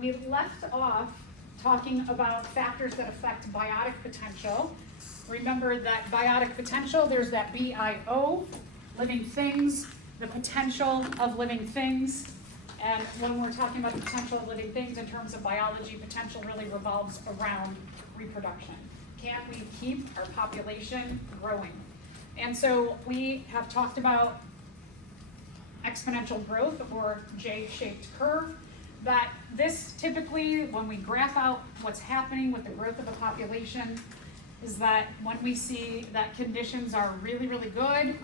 we left off talking about factors that affect biotic potential. Remember that biotic potential, there's that BIO, living things, the potential of living things. And when we're talking about the potential of living things in terms of biology, potential really revolves around reproduction. Can we keep our population growing? And so we have talked about exponential growth, or J-shaped curve, that this typically, when we graph out what's happening with the growth of a population, is that when we see that conditions are really, really good,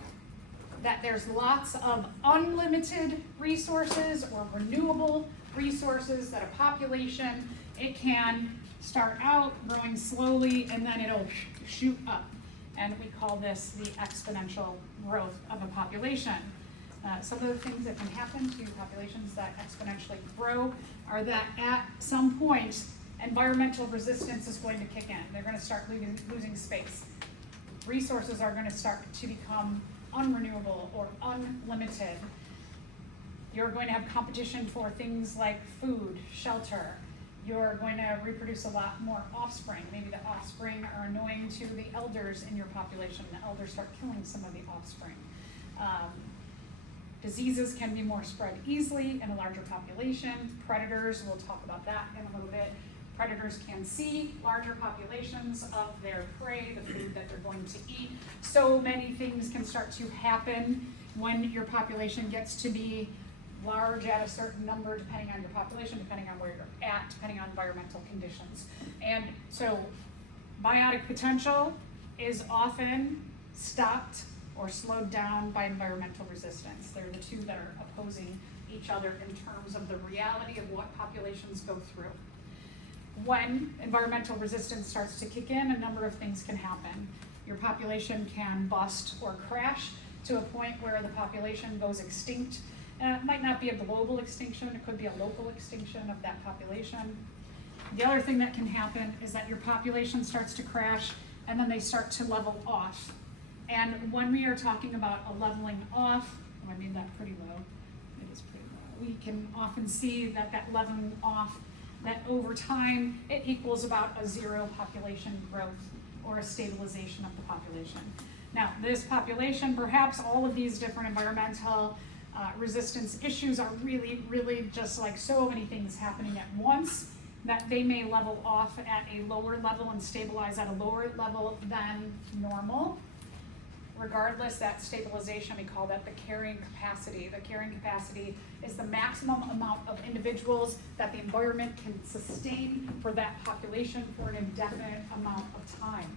that there's lots of unlimited resources or renewable resources, that a population, it can start out growing slowly and then it'll shoot up. And we call this the exponential growth of a population. Some of the things that can happen to populations that exponentially grow are that at some point, environmental resistance is going to kick in. They're going to start losing space. Resources are going to start to become unrenewable or unlimited. You're going to have competition for things like food, shelter. You're going to reproduce a lot more offspring. Maybe the offspring are annoying to the elders in your population. The elders start killing some of the offspring. Diseases can be more spread easily in a larger population. Predators, we'll talk about that in a little bit. Predators can see larger populations of their prey, the food that they're going to eat. So many things can start to happen when your population gets to be large at a certain number, depending on your population, depending on where you're at, depending on environmental conditions. And so biotic potential is often stopped or slowed down by environmental resistance. They're the two that are opposing each other in terms of the reality of what populations go through. When environmental resistance starts to kick in, a number of things can happen. Your population can bust or crash to a point where the population goes extinct. It might not be a global extinction, it could be a local extinction of that population. The other thing that can happen is that your population starts to crash and then they start to level off. And when we are talking about a leveling off, I made that pretty low, it is pretty low. We can often see that that leveling off, that over time, it equals about a zero population growth or a stabilization of the population. Now, this population, perhaps all of these different environmental resistance issues are really, really just like so many things happening at once, that they may level off at a lower level and stabilize at a lower level than normal. Regardless, that stabilization, we call that the carrying capacity. The carrying capacity is the maximum amount of individuals that the environment can sustain for that population for an indefinite amount of time.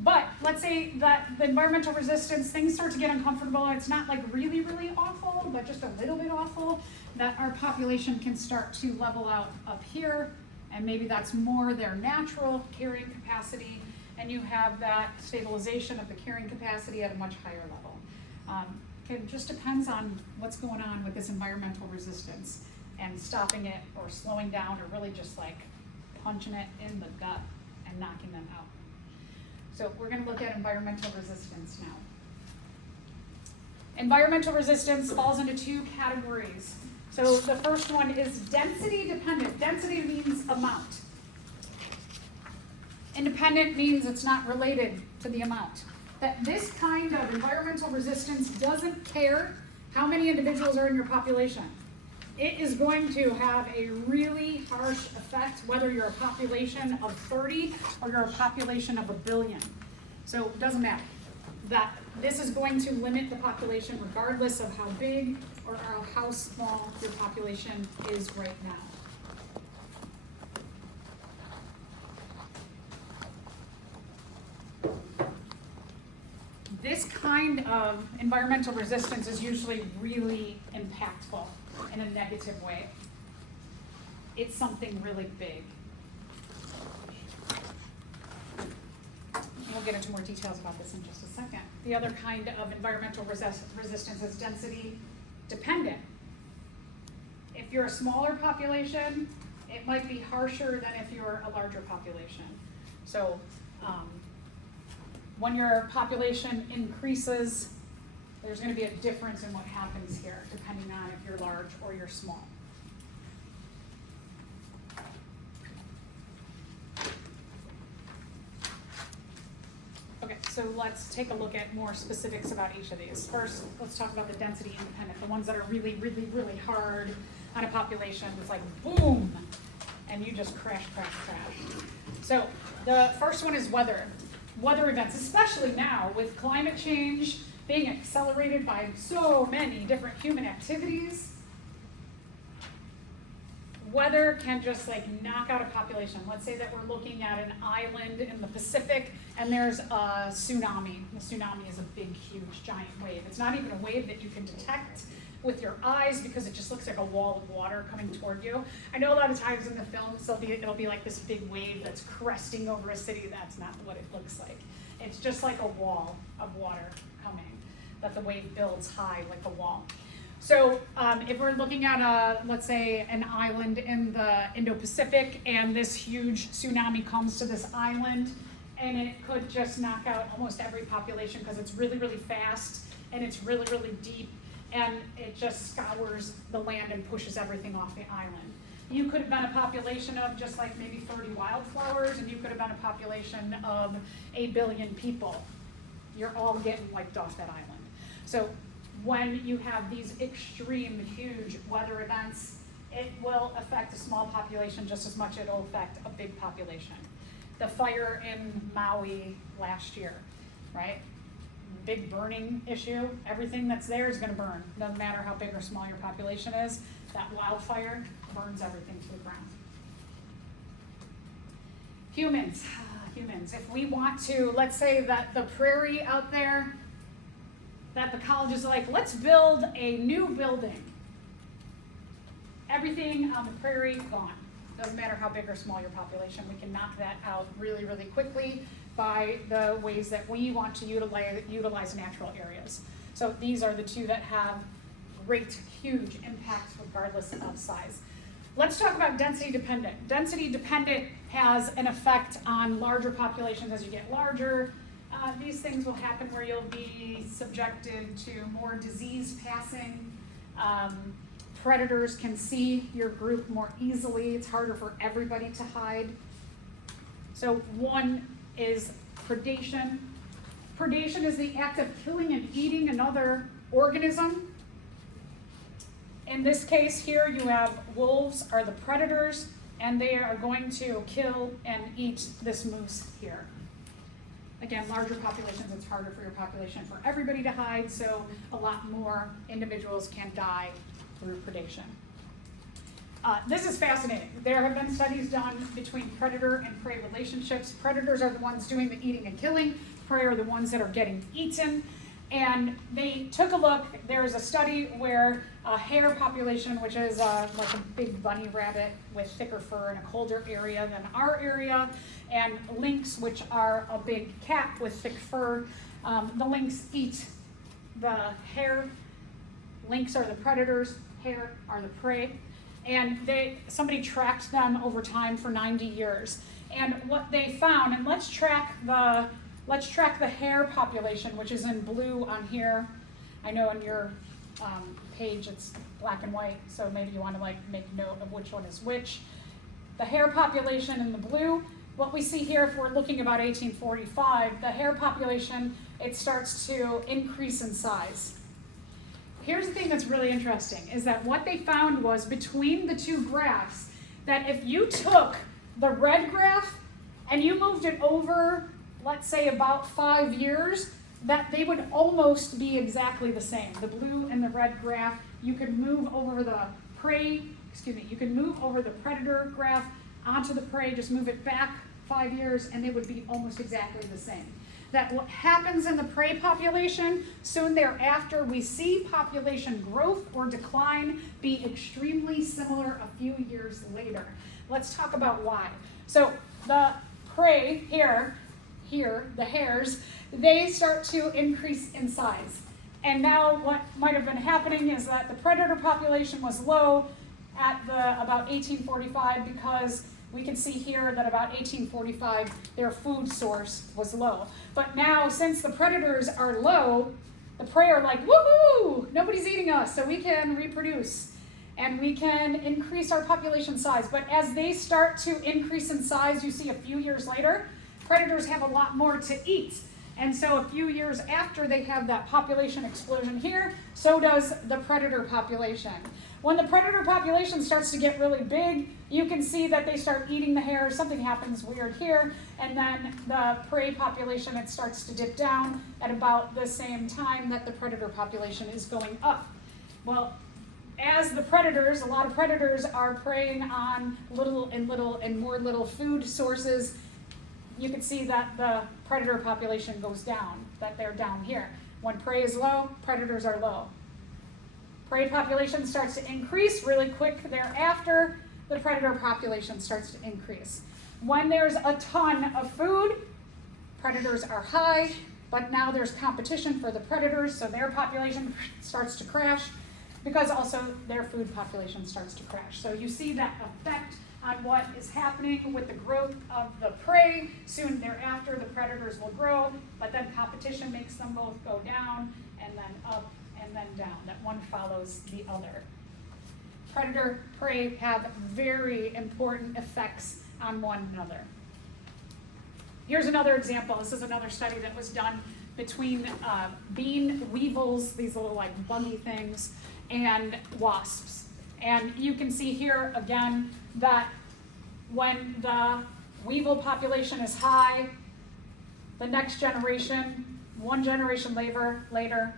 But let's say that the environmental resistance, things start to get uncomfortable. It's not like really, really awful, but just a little bit awful, that our population can start to level out up here, and maybe that's more their natural carrying capacity, and you have that stabilization of the carrying capacity at a much higher level. It just depends on what's going on with this environmental resistance and stopping it or slowing down or really just like punching it in the gut and knocking them out. So we're going to look at environmental resistance now. Environmental resistance falls into two categories. So the first one is density dependent. Density means amount. Independent means it's not related to the amount. That this kind of environmental resistance doesn't care how many individuals are in your population. It is going to have a really harsh effect whether you're a population of 30 or you're a population of 1 billion. So it doesn't matter. That this is going to limit the population regardless of how big or how small your population is right now. This kind of environmental resistance is usually really impactful in a negative way. It's something really big. We'll get into more details about this in just a second. The other kind of environmental resistance is density dependent. If you're a smaller population, it might be harsher than if you're a larger population. So when your population increases, there's going to be a difference in what happens here, depending on if you're large or you're small. so let's take a look at more specifics about each of these. First, let's talk about the density independent, the ones that are really, really, really hard on a population. It's like boom, and you just crash. So the first one is weather events, especially now with climate change being accelerated by so many different human activities. Weather can just like knock out a population. Let's say that we're looking at an island in the Pacific and there's a tsunami. The tsunami is a big, huge, giant wave. It's not even a wave that you can detect with your eyes because it just looks like a wall of water coming toward you. I know a lot of times in the films it'll be like this big wave that's cresting over a city. That's not what it looks like. It's just like a wall of water coming, that the wave builds high like a wall. So if we're looking at, let's say, an island in the Indo-Pacific and this huge tsunami comes to this island, and it could just knock out almost every population because it's really, really fast and it's really, really deep, and it just scours the land and pushes everything off the island. You could have been a population of just like maybe 30 wildflowers, and you could have been a population of 8 billion people. You're all getting wiped off that island. So when you have these extreme, huge weather events, it will affect a small population just as much as it'll affect a big population. The fire in Maui last year, right? Big burning issue. Everything that's there is going to burn. Doesn't matter how big or small your population is. That wildfire burns everything to the ground. Humans. If we want to, let's say that the prairie out there, that the college is like, let's build a new building. Everything on the prairie, gone. Doesn't matter how big or small your population, we can knock that out really, really quickly by the ways that we want to utilize natural areas. So these are the two that have great, huge impacts regardless of size. Let's talk about density dependent. Density dependent has an effect on larger populations as you get larger. These things will happen where you'll be subjected to more disease passing. Predators can see your group more easily. It's harder for everybody to hide. So one is predation. Predation is the act of killing and eating another organism. In this case here, you have wolves are the predators, and they are going to kill and eat this moose here. Again, larger populations, it's harder for your population for everybody to hide, so a lot more individuals can die through predation. This is fascinating. There have been studies done between predator and prey relationships. Predators are the ones doing the eating and killing. Prey are the ones that are getting eaten. And they took a look. There is a study where a hare population, which is like a big bunny rabbit with thicker fur in a colder area than our area, and lynx, which are a big cat with thick fur. The lynx eat the hare. Lynx are the predators, hare are the prey. And somebody tracked them over time for 90 years. And what they found, and let's track the hare population, which is in blue on here. I know on your page it's black and white, so maybe you want to make note of which one is which. The hare population in the blue, what we see here, if we're looking about 1845, the hare population, it starts to increase in size. Here's the thing that's really interesting, is that what they found was between the two graphs, that if you took the red graph and you moved it over, let's say about 5 years, that they would almost be exactly the same. The blue and the red graph, you could move over the you could move over the predator graph onto the prey, just move it back 5 years, and they would be almost exactly the same. That what happens in the prey population, soon thereafter, we see population growth or decline be extremely similar a few years later. Let's talk about why. So the prey here, the hares, they start to increase in size. And now what might have been happening is that the predator population was low at about 1845, because we can see here that about 1845, their food source was low. But now, since the predators are low, the prey are like, woohoo, nobody's eating us, so we can reproduce and we can increase our population size. But as they start to increase in size, you see a few years later, predators have a lot more to eat. And so a few years after they have that population explosion here, so does the predator population. When the predator population starts to get really big, you can see that they start eating the hare, something happens weird here, and then the prey population, it starts to dip down at about the same time that the predator population is going up. Well, as the predators, a lot of predators are preying on little and more little food sources, you can see that the predator population goes down, that they're down here. When prey is low, predators are low. Prey population starts to increase really quick thereafter, the predator population starts to increase. When there's a ton of food, predators are high, but now there's competition for the predators, so their population starts to crash, because also their food population starts to crash. So you see that effect on what is happening with the growth of the prey. Soon thereafter, the predators will grow, but then competition makes them both go down, and then up, and then down. That one follows the other. Predator, prey have very important effects on one another. Here's another example. This is another study that was done between bean weevils, these little like buggy things, and wasps. And you can see here again that when the weevil population is high, the next generation, one generation later,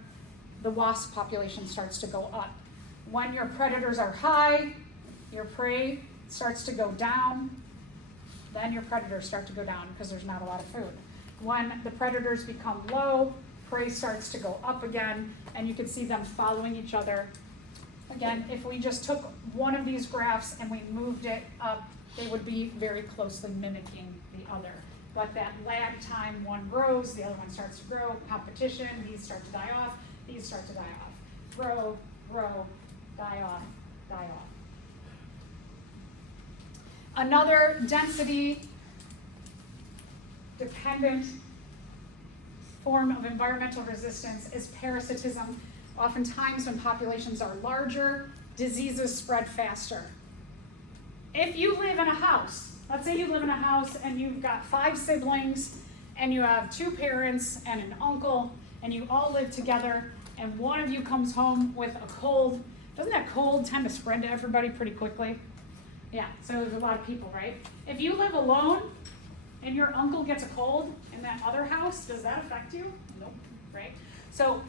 the wasp population starts to go up. When your predators are high, your prey starts to go down, then your predators start to go down because there's not a lot of food. When the predators become low, prey starts to go up again, and you can see them following each other. Again, if we just took one of these graphs and we moved it up, they would be very closely mimicking the other. But that lag time, one grows, the other one starts to grow, competition, these start to die off, these start to die off. Grow, die off, die off. Another density dependent form of environmental resistance is parasitism. Oftentimes when populations are larger, diseases spread faster. If you live in a house, let's say you live in a house and you've got 5 siblings and you have 2 parents and an uncle and you all live together and one of you comes home with a cold, doesn't that cold tend to spread to everybody pretty quickly? Yeah, so there's a lot of people, right? If you live alone and your uncle gets a cold in that other house, does that affect you? Nope, right? So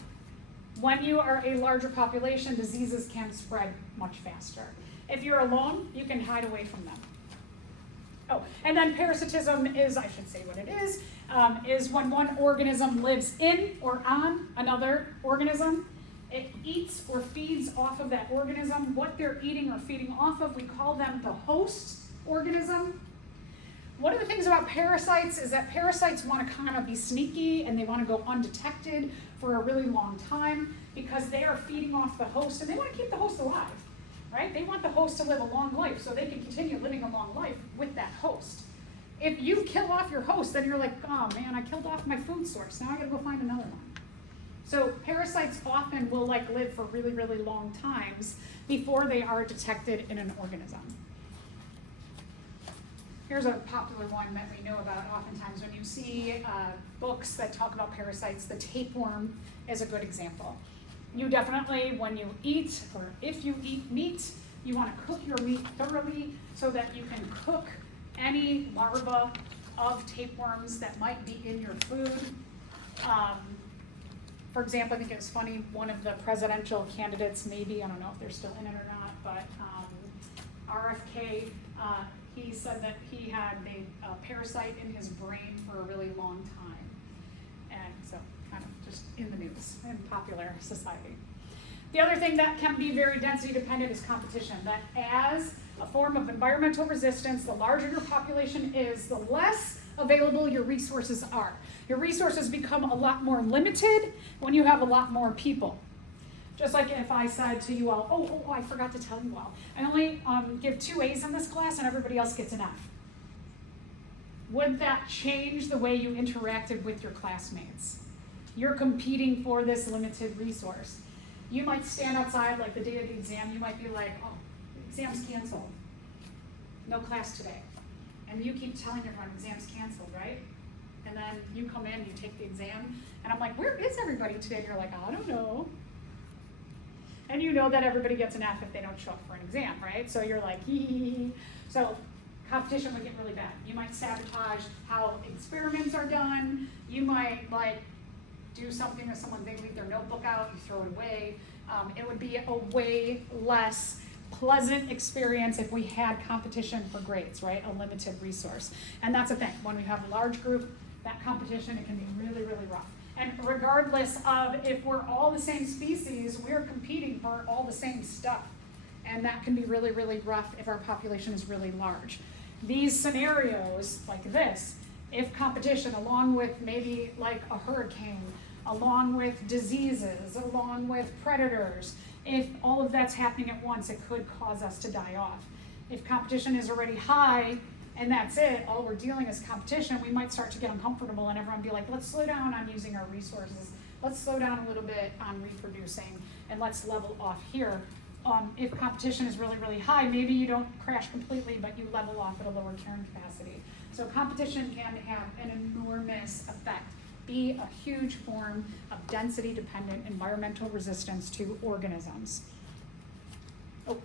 when you are a larger population, diseases can spread much faster. If you're alone, you can hide away from them. Oh, and then parasitism is, I should say what it is when one organism lives in or on another organism. It eats or feeds off of that organism. What they're eating or feeding off of, we call them the host organism. One of the things about parasites is that parasites want to kind of be sneaky and they want to go undetected for a really long time because they are feeding off the host and they want to keep the host alive, right? They want the host to live a long life so they can continue living a long life with that host. If you kill off your host, then you're like, oh man, I killed off my food source. Now I gotta go find another one. So parasites often will live for really, really long times before they are detected in an organism. Here's a popular one that we know about oftentimes when you see books that talk about parasites. The tapeworm is a good example. You definitely, when you eat, or if you eat meat, you want to cook your meat thoroughly so that you can cook any larva of tapeworms that might be in your food. For example, I think it was funny, one of the presidential candidates, maybe, I don't know if they're still in it or not, but RFK, he said that he had a parasite in his brain for a really long time. And so kind of just in the news in popular society. The other thing that can be very density dependent is competition. That as a form of environmental resistance, the larger your population is, the less available your resources are. Your resources become a lot more limited when you have a lot more people. Just like if I said to you all, oh, I forgot to tell you all, I only give 2 A's in this class and everybody else gets an F. Would that change the way you interacted with your classmates? You're competing for this limited resource. You might stand outside like the day of the exam, you might be like, oh, the exam's canceled. No class today. And you keep telling everyone exam's canceled, right? And then you come in, you take the exam, and I'm like, where is everybody today? And you're like, I don't know. And you know that everybody gets an F if they don't show up for an exam, right? So you're like, hee hee hee. So competition would get really bad. You might sabotage how experiments are done. You might like do something with someone, they leave their notebook out, you throw it away. It would be a way less pleasant experience if we had competition for grades, right? A limited resource. And that's the thing, when we have a large group, that competition, it can be really, really rough. And regardless of if we're all the same species, we're competing for all the same stuff. And that can be really, really rough if our population is really large. These scenarios like this, if competition, along with maybe like a hurricane, along with diseases, along with predators, if all of that's happening at once, it could cause us to die off. If competition is already high, and that's it, all we're dealing is competition, we might start to get uncomfortable and everyone be like, let's slow down on using our resources, let's slow down a little bit on reproducing, and let's level off here. If competition is really, really high, maybe you don't crash completely, but you level off at a lower carrying capacity. So competition can have an enormous effect, be a huge form of density-dependent environmental resistance to organisms. Oh.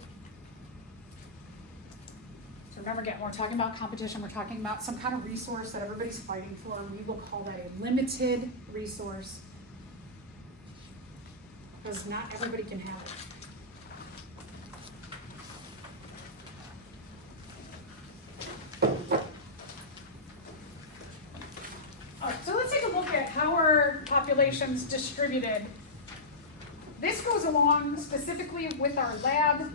So remember again, we're talking about competition, we're talking about some kind of resource that everybody's fighting for. We will call that a limited resource, because not everybody can have it. All right, so let's take a look at how our population's distributed. This goes along specifically with our lab.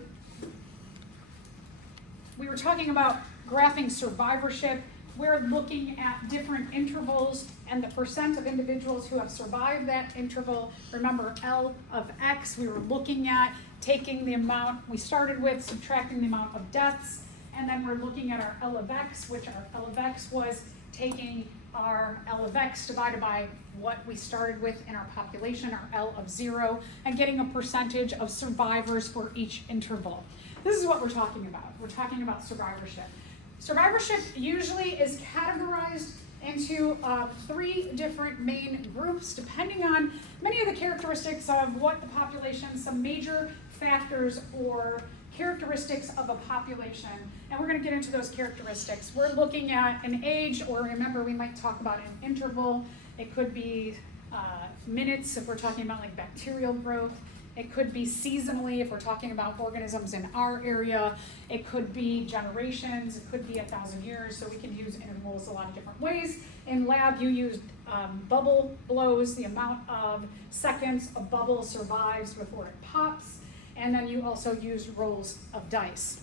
We were talking about graphing survivorship. We're looking at different intervals and the percent of individuals who have survived that interval. Remember, L of X, we were looking at taking the amount we started with, subtracting the amount of deaths, and then we're looking at our L of X, which our L of X was taking our L of X divided by what we started with in our population, our L of 0, and getting a percentage of survivors for each interval. This is what we're talking about. We're talking about survivorship. Survivorship usually is categorized into 3 different main groups, depending on many of the characteristics of what the population, some major factors or characteristics of a population, and we're going to get into those characteristics. We're looking at an age, or remember, we might talk about an interval. It could be minutes if we're talking about like bacterial growth. It could be seasonally if we're talking about organisms in our area. It could be generations. It could be 1,000 years. So we can use intervals a lot of different ways. In lab, you use bubble blows, the amount of seconds a bubble survives before it pops. And then you also use rolls of dice.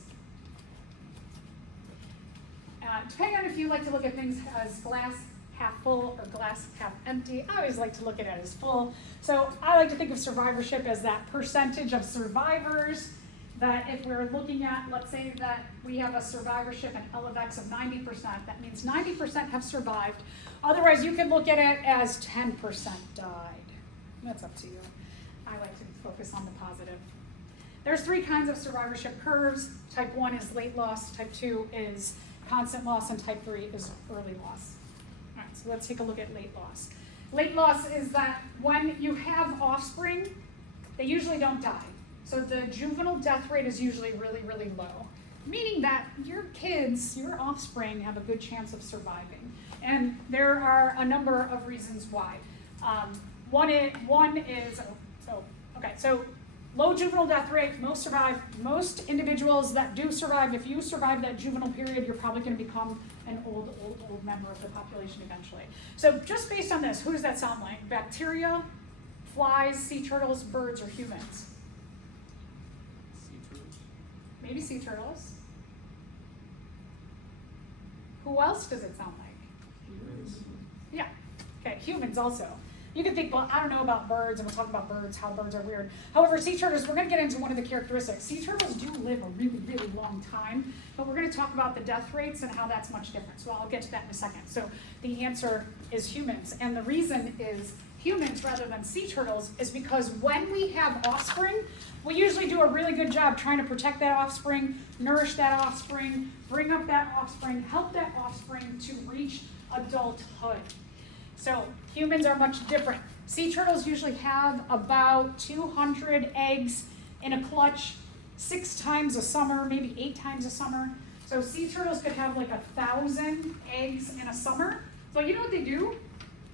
Depending on if you like to look at things as glass half full or glass half empty, I always like to look at it as full. So I like to think of survivorship as that percentage of survivors that if we're looking at, let's say that we have a survivorship in L of X of 90%, that means 90% have survived. Otherwise, you can look at it as 10% died. That's up to you. I like to focus on the positive. There's 3 kinds of survivorship curves. Type 1 is late loss, type 2 is constant loss, and type 3 is early loss. All right, so let's take a look at late loss. Late loss is that when you have offspring, they usually don't die. So the juvenile death rate is usually really, really low, meaning that your kids, your offspring, have a good chance of surviving. And there are a number of reasons why. One is low juvenile death rate, most survive. Most individuals that do survive, if you survive that juvenile period, you're probably going to become an old member of the population eventually. So just based on this, who does that sound like? Bacteria, flies, sea turtles, birds, or humans? Sea turtles. Maybe sea turtles. Who else does it sound like? Humans. Yeah, okay, humans also. You can think, well, I don't know about birds, and we'll talk about birds, how birds are weird. However, sea turtles, we're going to get into one of the characteristics. Sea turtles do live a really, really long time, but we're going to talk about the death rates and how that's much different. So I'll get to that in a second. So the answer is humans, and the reason is humans rather than sea turtles is because when we have offspring, we usually do a really good job trying to protect that offspring, nourish that offspring, bring up that offspring, help that offspring to reach adulthood. So humans are much different. Sea turtles usually have about 200 eggs in a clutch 6 times a summer, maybe 8 times a summer. So sea turtles could have like 1,000 eggs in a summer. So you know what they do?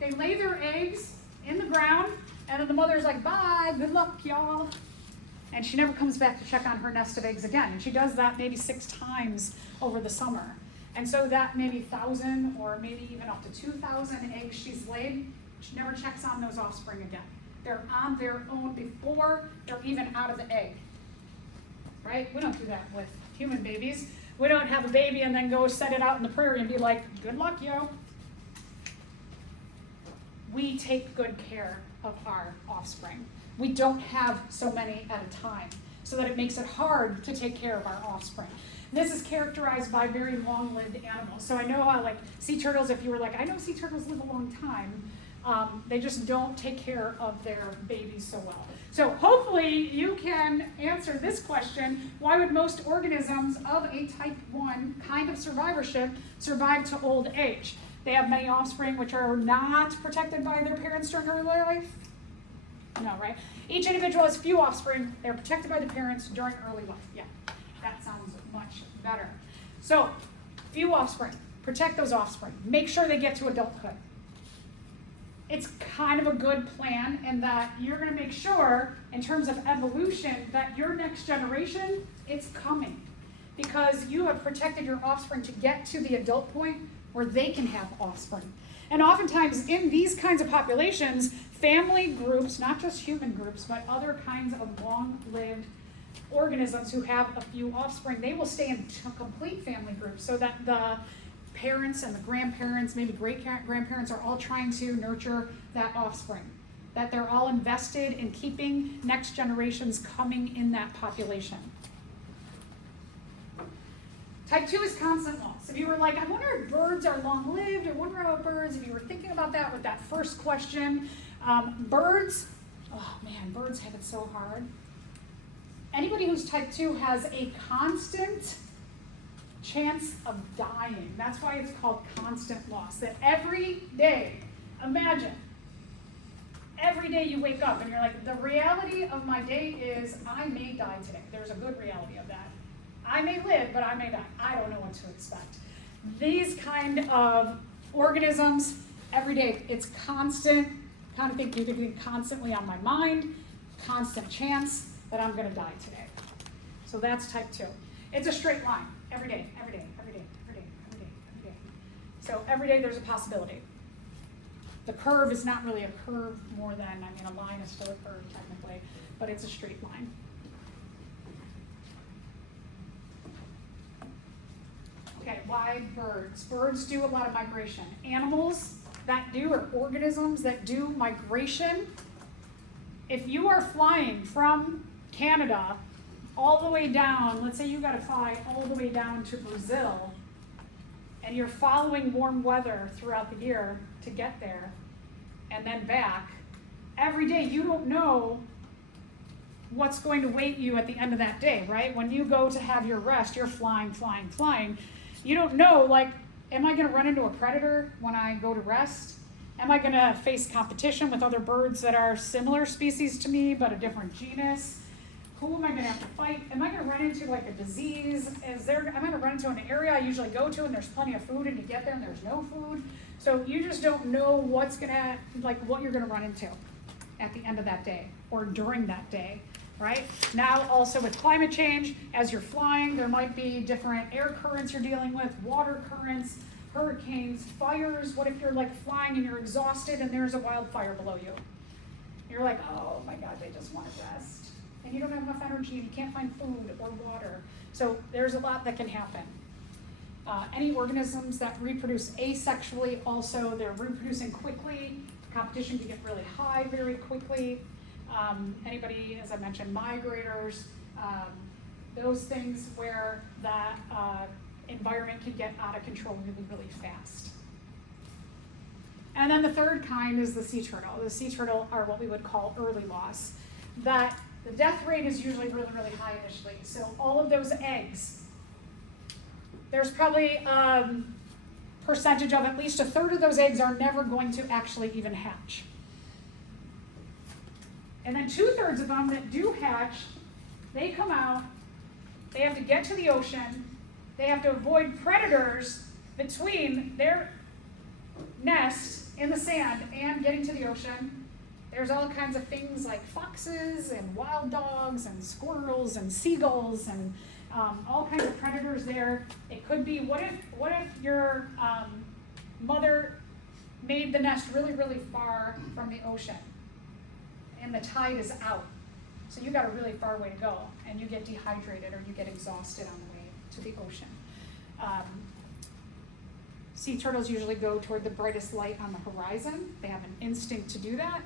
They lay their eggs in the ground, and then the mother's like, bye, good luck, y'all. And she never comes back to check on her nest of eggs again. And she does that maybe 6 times over the summer. And so that maybe 1,000 or maybe even up to 2,000 eggs she's laid, she never checks on those offspring again. They're on their own before they're even out of the egg. Right? We don't do that with human babies. We don't have a baby and then go set it out in the prairie and be like, good luck, yo. We take good care of our offspring. We don't have so many at a time, so that it makes it hard to take care of our offspring. This is characterized by very long-lived animals. So I know how, like, sea turtles, if you were like, I know sea turtles live a long time, they just don't take care of their babies so well. So hopefully you can answer this question: why would most organisms of a type 1 kind of survivorship survive to old age? They have many offspring which are not protected by their parents during early life? No, right? Each individual has few offspring. They're protected by the parents during early life. Yeah, that sounds much better. So, few offspring. Protect those offspring. Make sure they get to adulthood. It's kind of a good plan in that you're going to make sure, in terms of evolution, that your next generation, it's coming. Because you have protected your offspring to get to the adult point where they can have offspring. And oftentimes in these kinds of populations, family groups, not just human groups, but other kinds of long-lived organisms who have a few offspring, they will stay in complete family groups so that the parents and the grandparents, maybe great-grandparents, are all trying to nurture that offspring. That they're all invested in keeping next generations coming in that population. Type 2 is constant loss. If you were like, I wonder if birds are long-lived, I wonder about birds, if you were thinking about that with that first question, birds, oh man, birds have it so hard. Anybody who's type 2 has a constant chance of dying. That's why it's called constant loss. That every day, imagine, every day you wake up and you're like, the reality of my day is I may die today. There's a good reality of that. I may live, but I may die. I don't know what to expect. These kind of organisms, every day, it's constant, kind of thinking constantly on my mind, constant chance that I'm going to die today. So that's type 2. It's a straight line, every day, every day, every day, every day, every day, every day. So every day there's a possibility. The curve is not really a curve more than, a line is still a curve technically, but it's a straight line. Okay, why birds? Birds do a lot of migration. Animals that do, or organisms that do migration, if you are flying from Canada all the way down, let's say you got to fly all the way down to Brazil, and you're following warm weather throughout the year to get there, and then back, every day you don't know what's going to wait you at the end of that day, right? When you go to have your rest, you're flying, flying, flying. You don't know, like, am I going to run into a predator when I go to rest? Am I going to face competition with other birds that are similar species to me but a different genus? Who am I going to have to fight? Am I going to run into like a disease? Am I going to run into an area I usually go to and there's plenty of food, and you get there and there's no food? So you just don't know what you're going to run into at the end of that day or during that day. Right? Now also with climate change, as you're flying, there might be different air currents you're dealing with, water currents, hurricanes, fires. What if you're like flying and you're exhausted and there's a wildfire below you? You're like, oh my God, they just want to rest. And you don't have enough energy and you can't find food or water. So there's a lot that can happen. Any organisms that reproduce asexually also, they're reproducing quickly. Competition can get really high very quickly. Anybody, as I mentioned, migrators, those things where that environment can get out of control really, really fast. And then the third kind is the sea turtle. The sea turtle are what we would call early loss. That the death rate is usually really, really high initially. So all of those eggs, there's probably percentage of at least a third of those eggs are never going to actually even hatch. And then 2/3 of them that do hatch, they come out, they have to get to the ocean, they have to avoid predators between their nest in the sand and getting to the ocean. There's all kinds of things like foxes and wild dogs and squirrels and seagulls and all kinds of predators there. It could be, what if your mother made the nest really, really far from the ocean and the tide is out? So you got a really far way to go and you get dehydrated or you get exhausted on the way to the ocean. Sea turtles usually go toward the brightest light on the horizon. They have an instinct to do that.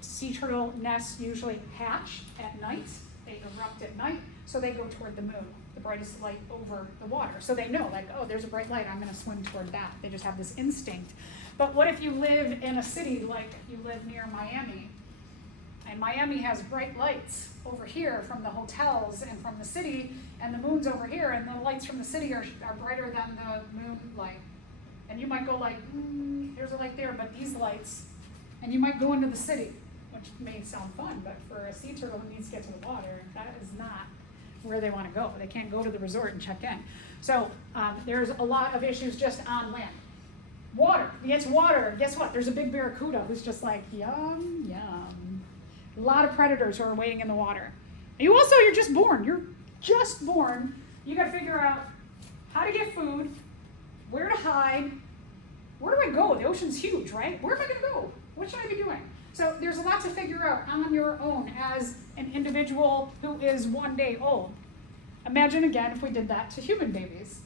Sea turtle nests usually hatch at night. They erupt at night, so they go toward the moon, the brightest light over the water. So they know, like, oh, there's a bright light, I'm gonna swim toward that. They just have this instinct. But what if you live in a city like you live near Miami, and Miami has bright lights over here from the hotels and from the city, and the moon's over here, and the lights from the city are brighter than the moon light. And you might go like, there's a light there, but these lights, and you might go into the city, which may sound fun, but for a sea turtle who needs to get to the water, that is not where they want to go. They can't go to the resort and check in. So there's a lot of issues just on land. Water, it's water. Guess what? There's a big barracuda who's just like, yum, yum. A lot of predators who are waiting in the water. And you're just born. You're just born. You got to figure out how to get food, where to hide, where do I go? The ocean's huge, right? Where am I going to go? What should I be doing? So there's a lot to figure out on your own as an individual who is 1 day old. Imagine again if we did that to human babies.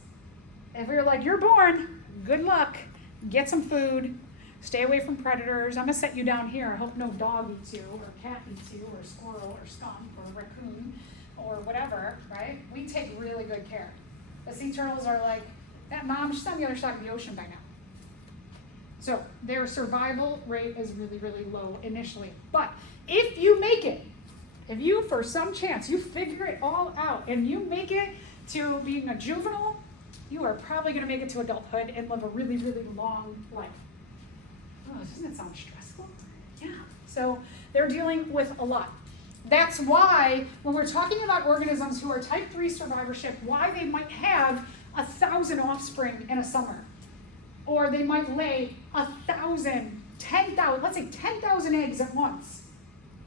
If we were like, you're born, good luck, get some food, stay away from predators. I'm gonna set you down here. I hope no dog eats you, or cat eats you, or squirrel, or skunk, or raccoon, or whatever, right? We take really good care. The sea turtles are like, that mom, she's on the other side of the ocean by now. So their survival rate is really, really low initially. But if you make it, if you, for some chance, you figure it all out and you make it to being a juvenile, you are probably going to make it to adulthood and live a really, really long life. Oh, doesn't it sound stressful? Yeah. So they're dealing with a lot. That's why when we're talking about organisms who are type 3 survivorship, why they might have 1,000 offspring in a summer. Or they might lay 1,000, 10,000, let's say 10,000 eggs at once.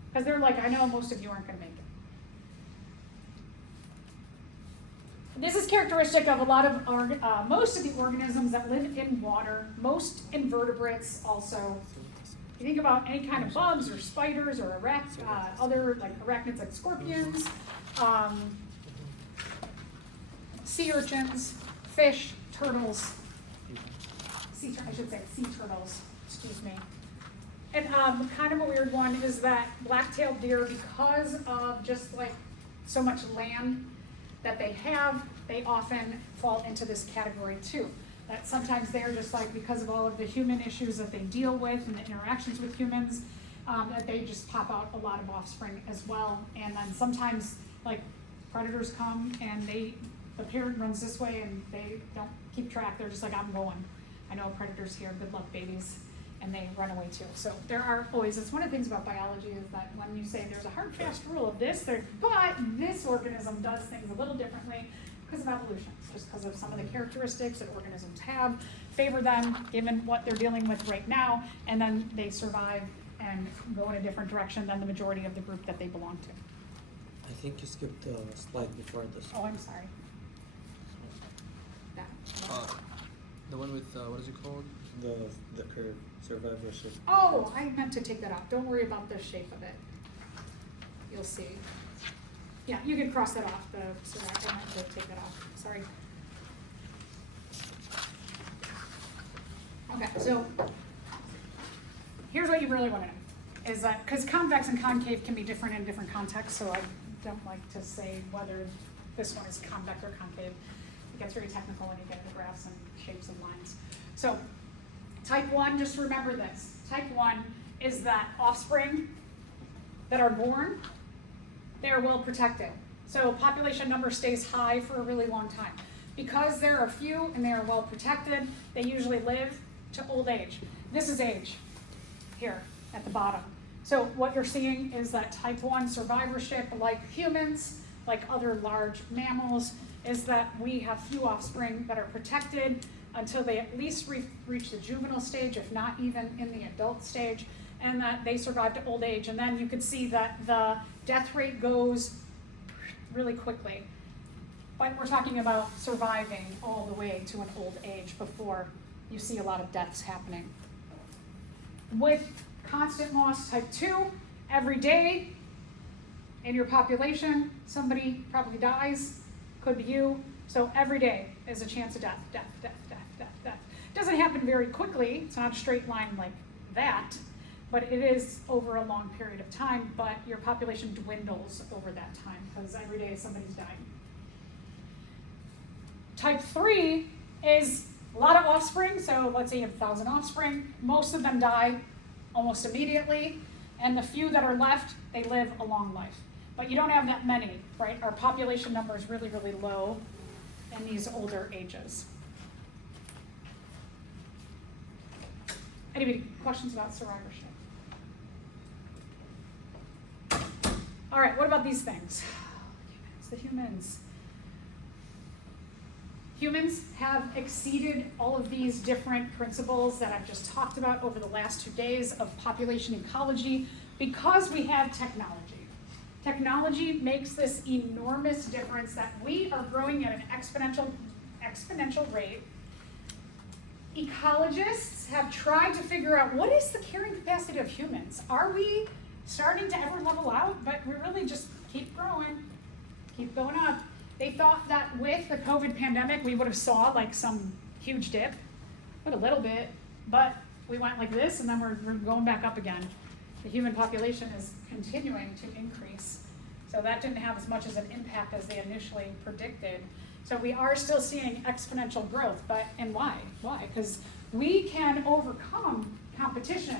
Because they're like, I know most of you aren't going to make it. This is characteristic of a lot of, most of the organisms that live in water, most invertebrates also. If you think about any kind of bugs or spiders or other like arachnids like scorpions, sea urchins, fish, turtles, I should say sea turtles, excuse me. And kind of a weird one is that black-tailed deer, because of just like so much land that they have, they often fall into this category too. That sometimes they're just like, because of all of the human issues that they deal with and the interactions with humans, that they just pop out a lot of offspring as well. And then sometimes like predators come and the parent runs this way and they don't keep track. They're just like, I'm going. I know a predator's here, good luck babies, and they run away too. So there are always, it's one of the things about biology is that when you say there's a hard fast rule of this, but this organism does things a little differently because of evolution, just because of some of the characteristics that organisms have, favor them given what they're dealing with right now, and then they survive and go in a different direction than the majority of the group that they belong to. I think you skipped the slide before this. Oh, I'm sorry. That. The one with, what is it called? The curve, survivorship. Oh, I meant to take that off. Don't worry about the shape of it. You'll see. Yeah, you can cross that off. So I meant to take that off. Sorry. Okay, so here's what you really want to know. Is that, because convex and concave can be different in different contexts, so I don't like to say whether this one is convex or concave. It gets very technical when you get into graphs and shapes and lines. So type 1, just remember this. Type 1 is that offspring that are born, they are well protected. So population number stays high for a really long time. Because there are few and they are well protected, they usually live to old age. This is age here at the bottom. So what you're seeing is that type 1 survivorship, like humans, like other large mammals, is that we have few offspring that are protected until they at least reach the juvenile stage, if not even in the adult stage, and that they survive to old age. And then you can see that the death rate goes really quickly. But we're talking about surviving all the way to an old age before you see a lot of deaths happening. With constant loss type 2, every day in your population, somebody probably dies, could be you. So every day is a chance of death, death, death, death, death, death. It doesn't happen very quickly, it's not a straight line like that, but it is over a long period of time, but your population dwindles over that time because every day somebody's dying. Type 3 is a lot of offspring, so let's say you have 1,000 offspring, most of them die almost immediately, and the few that are left, they live a long life. But you don't have that many, right? Our population number is really, really low in these older ages. Anybody questions about survivorship? All right, what about these things? The humans. Humans have exceeded all of these different principles that I've just talked about over the last 2 days of population ecology because we have technology. Technology makes this enormous difference that we are growing at an exponential rate. Ecologists have tried to figure out what is the carrying capacity of humans. Are we starting to ever level out? But we really just keep growing, keep going up. They thought that with the COVID pandemic, we would have saw like some huge dip, but a little bit, but we went like this and then we're going back up again. The human population is continuing to increase. So that didn't have as much as an impact as they initially predicted. So we are still seeing exponential growth, and why? Why? Because we can overcome competition.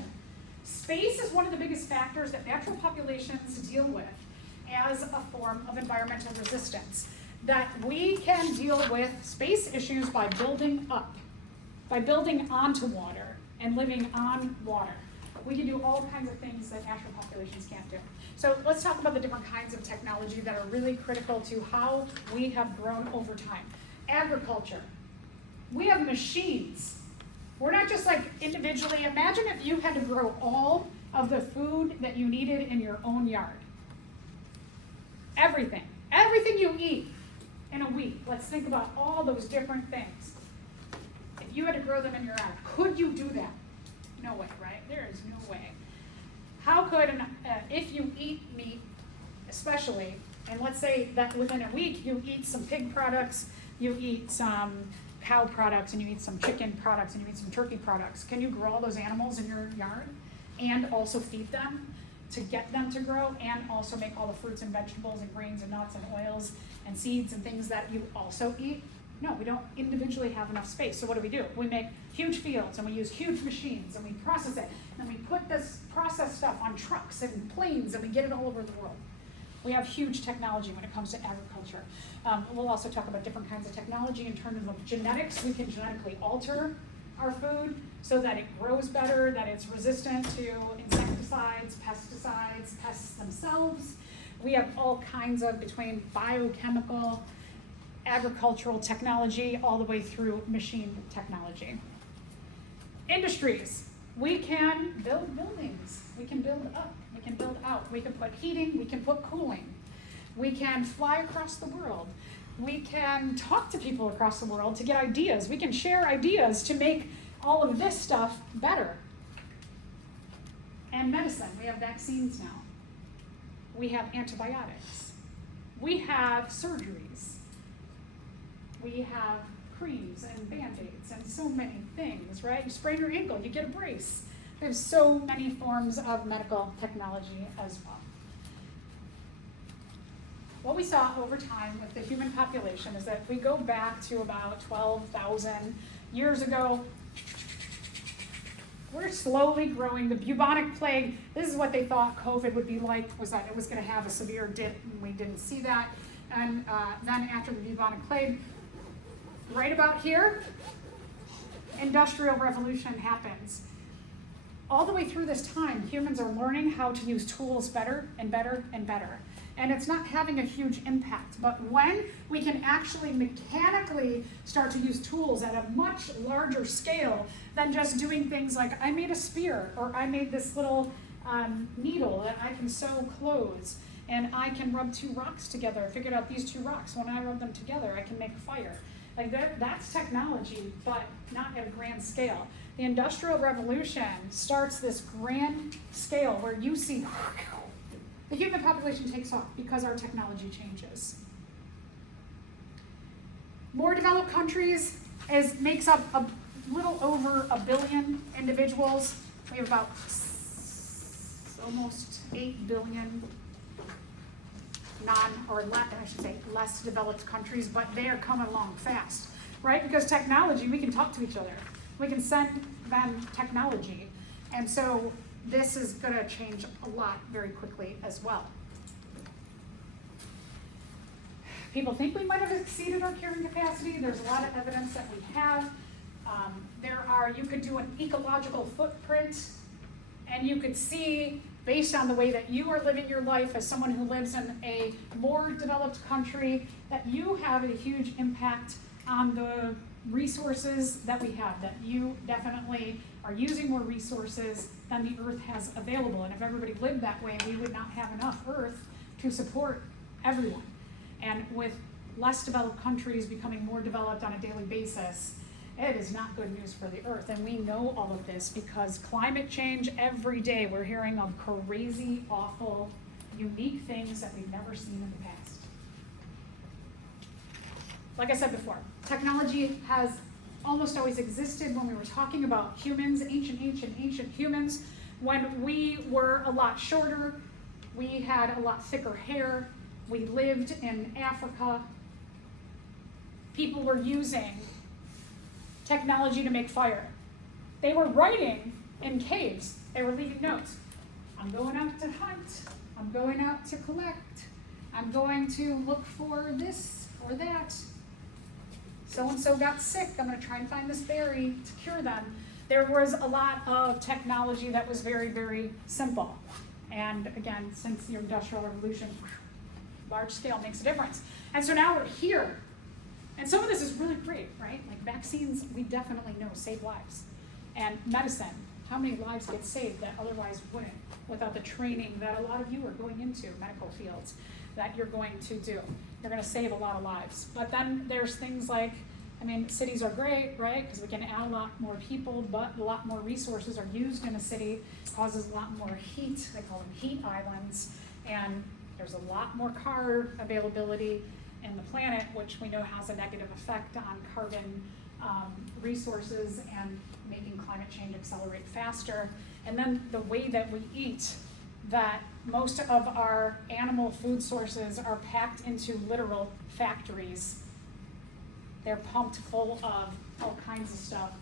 Space is one of the biggest factors that natural populations deal with as a form of environmental resistance. That we can deal with space issues by building up, by building onto water and living on water. We can do all kinds of things that natural populations can't do. So let's talk about the different kinds of technology that are really critical to how we have grown over time. Agriculture. We have machines. We're not just like individually. Imagine if you had to grow all of the food that you needed in your own yard. Everything you eat in a week. Let's think about all those different things. If you had to grow them in your yard, could you do that? No way, right? There is no way. How could, if you eat meat, especially, and let's say that within a week you eat some pig products, you eat some cow products, and you eat some chicken products, and you eat some turkey products. Can you grow all those animals in your yard and also feed them to get them to grow and also make all the fruits and vegetables and grains and nuts and oils and seeds and things that you also eat? No, we don't individually have enough space. So what do? We make huge fields and we use huge machines and we process it. And we put this processed stuff on trucks and planes and we get it all over the world. We have huge technology when it comes to agriculture. We'll also talk about different kinds of technology in terms of genetics. We can genetically alter our food so that it grows better, that it's resistant to insecticides, pesticides, pests themselves. We have all kinds of, between biochemical, agricultural technology, all the way through machine technology. Industries. We can build buildings. We can build up. We can build out. We can put heating. We can put cooling. We can fly across the world. We can talk to people across the world to get ideas. We can share ideas to make all of this stuff better. And medicine. We have vaccines now. We have antibiotics. We have surgeries. We have creams and Band-Aids and so many things, right? You sprain your ankle, you get a brace. There's so many forms of medical technology as well. What we saw over time with the human population is that if we go back to about 12,000 years ago, we're slowly growing. The bubonic plague, this is what they thought COVID would be like, was that it was going to have a severe dip, and we didn't see that. And then after the bubonic plague, right about here, Industrial Revolution happens. All the way through this time, humans are learning how to use tools better and better and better. And it's not having a huge impact. But when we can actually mechanically start to use tools at a much larger scale than just doing things like, I made a spear, or I made this little needle that I can sew clothes, and I can rub two rocks together. I figured out these two rocks. When I rub them together, I can make a fire. Like that's technology, but not at a grand scale. The Industrial Revolution starts this grand scale where you see the human population takes off because our technology changes. More developed countries makes up a little over 1 billion individuals. We have about almost 8 billion less developed countries, but they are coming along fast, right? Because technology, we can talk to each other. We can send them technology. And so this is going to change a lot very quickly as well. People think we might have exceeded our carrying capacity. There's a lot of evidence that we have. You could do an ecological footprint, and you could see, based on the way that you are living your life as someone who lives in a more developed country, that you have a huge impact on the resources that we have, that you definitely are using more resources than the earth has available. And if everybody lived that way, we would not have enough earth to support everyone. And with less developed countries becoming more developed on a daily basis, it is not good news for the earth. And we know all of this because climate change, every day we're hearing of crazy, awful, unique things that we've never seen in the past. Like I said before, technology has almost always existed. When we were talking about humans, ancient humans, when we were a lot shorter, we had a lot thicker hair, we lived in Africa, people were using technology to make fire. They were writing in caves. They were leaving notes. I'm going out to hunt. I'm going out to collect. I'm going to look for this or that. So-and-so got sick. I'm going to try and find this berry to cure them. There was a lot of technology that was very, very simple. And again, since the Industrial Revolution, large scale makes a difference. And so now we're here. And some of this is really great, right? Like vaccines, we definitely know save lives. And medicine, how many lives get saved that otherwise wouldn't without the training that a lot of you are going into, medical fields, that you're going to do. You're going to save a lot of lives. But then there's things like, cities are great, right? Because we can add a lot more people, but a lot more resources are used in a city. It causes a lot more heat. They call them heat islands. And there's a lot more car availability in the planet, which we know has a negative effect on carbon resources and making climate change accelerate faster. And then the way that we eat, that most of our animal food sources are packed into literal factories. They're pumped full of all kinds of stuff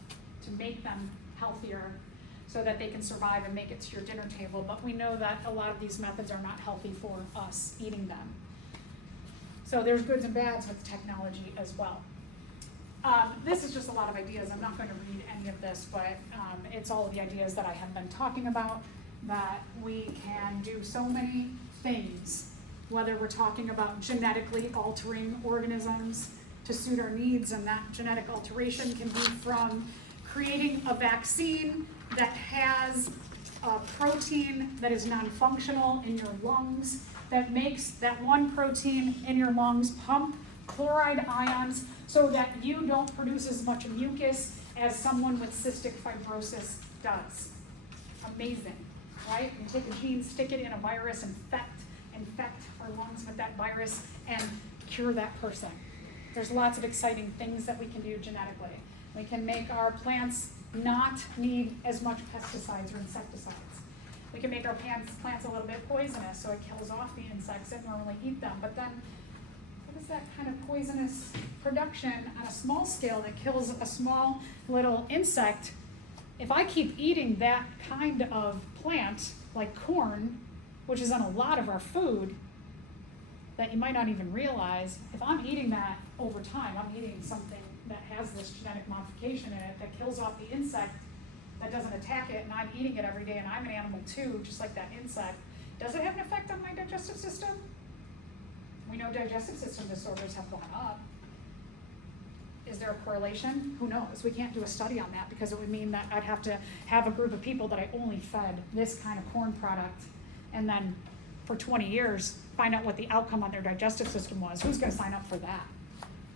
to make them healthier so that they can survive and make it to your dinner table. But we know that a lot of these methods are not healthy for us eating them. So there's goods and bads with technology as well. This is just a lot of ideas. I'm not going to read any of this, but it's all of the ideas that I have been talking about, that we can do so many things, whether we're talking about genetically altering organisms to suit our needs, and that genetic alteration can be from creating a vaccine that has a protein that is non-functional in your lungs, that makes that one protein in your lungs pump chloride ions so that you don't produce as much mucus as someone with cystic fibrosis does. Amazing, right? You take a gene, stick it in a virus, infect our lungs with that virus, and cure that person. There's lots of exciting things that we can do genetically. We can make our plants not need as much pesticides or insecticides. We can make our plants a little bit poisonous so it kills off the insects that normally eat them. But then, what is that kind of poisonous production on a small scale that kills a small little insect? If I keep eating that kind of plant, like corn, which is on a lot of our food, that you might not even realize, if I'm eating that over time, I'm eating something that has this genetic modification in it that kills off the insect that doesn't attack it, and I'm eating it every day, and I'm an animal too, just like that insect, does it have an effect on my digestive system? We know digestive system disorders have gone up. Is there a correlation? Who knows? We can't do a study on that because it would mean that I'd have to have a group of people that I only fed this kind of corn product, and then for 20 years find out what the outcome on their digestive system was. Who's going to sign up for that?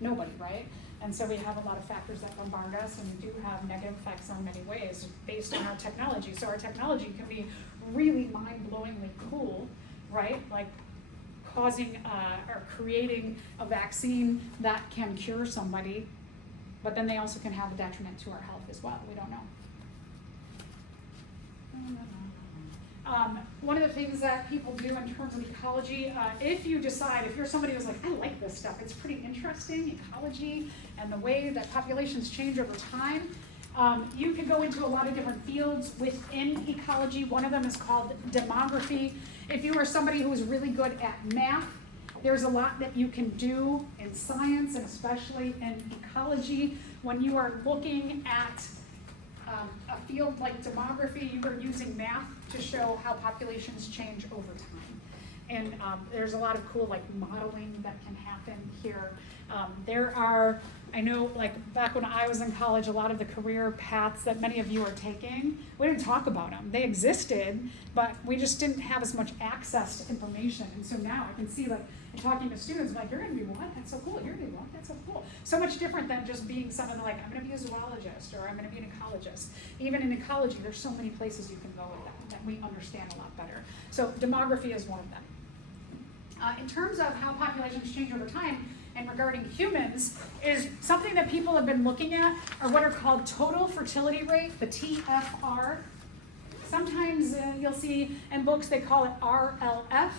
Nobody, right? And so we have a lot of factors that bombard us, and we do have negative effects in many ways based on our technology. So our technology can be really mind-blowingly cool, right? Like causing or creating a vaccine that can cure somebody, but then they also can have a detriment to our health as well. We don't know. One of the things that people do in terms of ecology, if you decide, if you're somebody who's like, I like this stuff, it's pretty interesting, ecology, and the way that populations change over time, you can go into a lot of different fields within ecology. One of them is called demography. If you are somebody who is really good at math, there's a lot that you can do in science, and especially in ecology. When you are looking at a field like demography, you are using math to show how populations change over time. And there's a lot of cool like modeling that can happen here. There are, I know like back when I was in college, a lot of the career paths that many of you are taking, we didn't talk about them. They existed, but we just didn't have as much access to information. And so now I can see like, in talking to students, like, you're gonna be what? That's so cool. You're gonna be what? That's so cool. So much different than just being someone like, I'm gonna be a zoologist or I'm gonna be an ecologist. Even in ecology, there's so many places you can go with that we understand a lot better. So demography is one of them. In terms of how populations change over time and regarding humans, is something that people have been looking at are what are called total fertility rate, the TFR. Sometimes you'll see in books they call it RLF,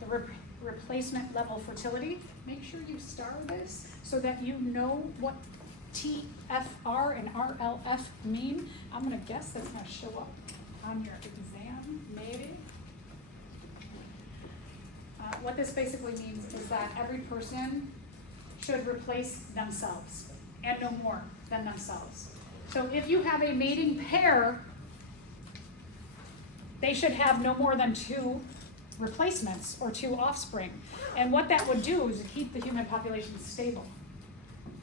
the replacement level fertility. Make sure you star this so that you know what TFR and RLF mean. I'm gonna guess that's gonna show up on your exam, maybe. What this basically means is that every person should replace themselves and no more than themselves. So if you have a mating pair, they should have no more than 2 replacements or 2 offspring. And what that would do is keep the human population stable.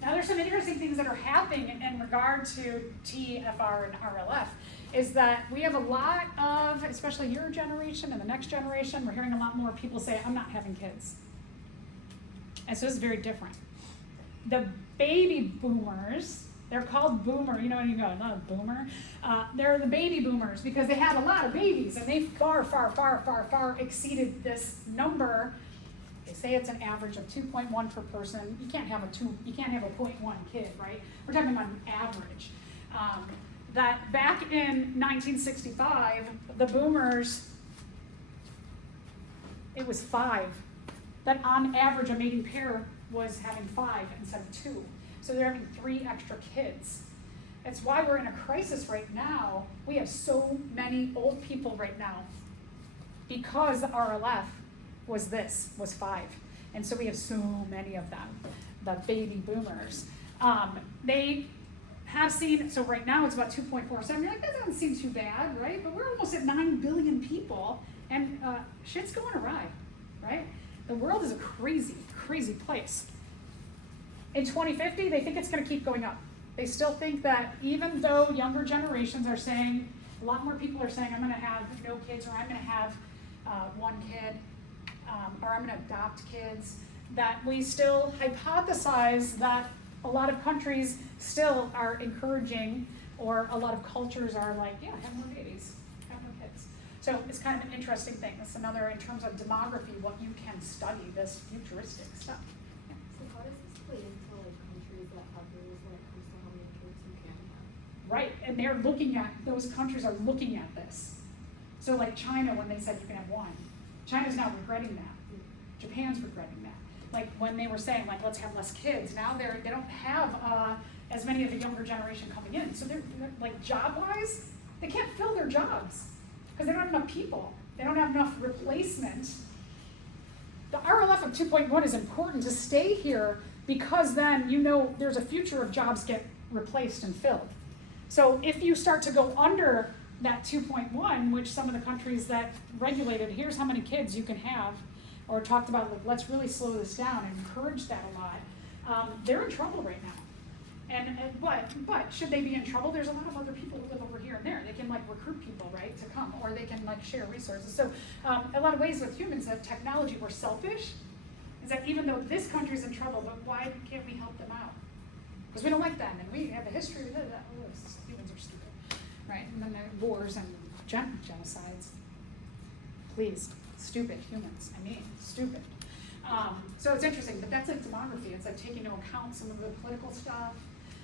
Now there's some interesting things that are happening in regard to TFR and RLF, is that we have a lot of, especially your generation and the next generation, we're hearing a lot more people say, I'm not having kids. And so this is very different. The baby boomers, they're called boomer, you know when you go, not a boomer, they're the baby boomers because they had a lot of babies and they far exceeded this number. They say it's an average of 2.1 per person. You can't have a 0.1 kid, right? We're talking about an average. That back in 1965, the boomers, it was 5. That on average, a mating pair was having 5 instead of 2. So they're having 3 extra kids. That's why we're in a crisis right now. We have so many old people right now because the RLF was 5. And so we have so many of them, the baby boomers. They have seen, so right now it's about 2.47. You're like, that doesn't seem too bad, right? But we're almost at 9 billion people, and shit's going awry, right? The world is a crazy, crazy place. In 2050, they think it's going to keep going up. They still think that even though younger generations are saying, a lot more people are saying, I'm going to have no kids, or I'm going to have 1 kid, or I'm going to adopt kids, that we still hypothesize that a lot of countries still are encouraging, or a lot of cultures are like, yeah, have more babies, have more kids. So it's kind of an interesting thing. It's another, in terms of demography, what you can study, this futuristic stuff. Yeah. So how does this play into like countries that have rules when it comes to how many kids you can have? Right, and they're looking at, those countries are looking at this. So like China, when they said you can have 1, China's now regretting that. Japan's regretting that. Like when they were saying like, let's have less kids, now they don't have as many of the younger generation coming in. So they're like job-wise, they can't fill their jobs because they don't have enough people. They don't have enough replacement. The RLF of 2.1 is important to stay here because then you know there's a future of jobs get replaced and filled. So if you start to go under that 2.1, which some of the countries that regulated, here's how many kids you can have, or talked about, like, let's really slow this down and encourage that a lot, they're in trouble right now. But should they be in trouble? There's a lot of other people who live over here and there. They can like recruit people, right, to come, or they can like share resources. So a lot of ways with humans and technology, we're selfish. Is that even though this country's in trouble, but why can't we help them out? Because we don't like them, and we have a history with that. Oh, humans are stupid, right? And then there are wars and genocides. Please, stupid humans. I mean, stupid. So it's interesting, but that's like demography. It's like taking into account some of the political stuff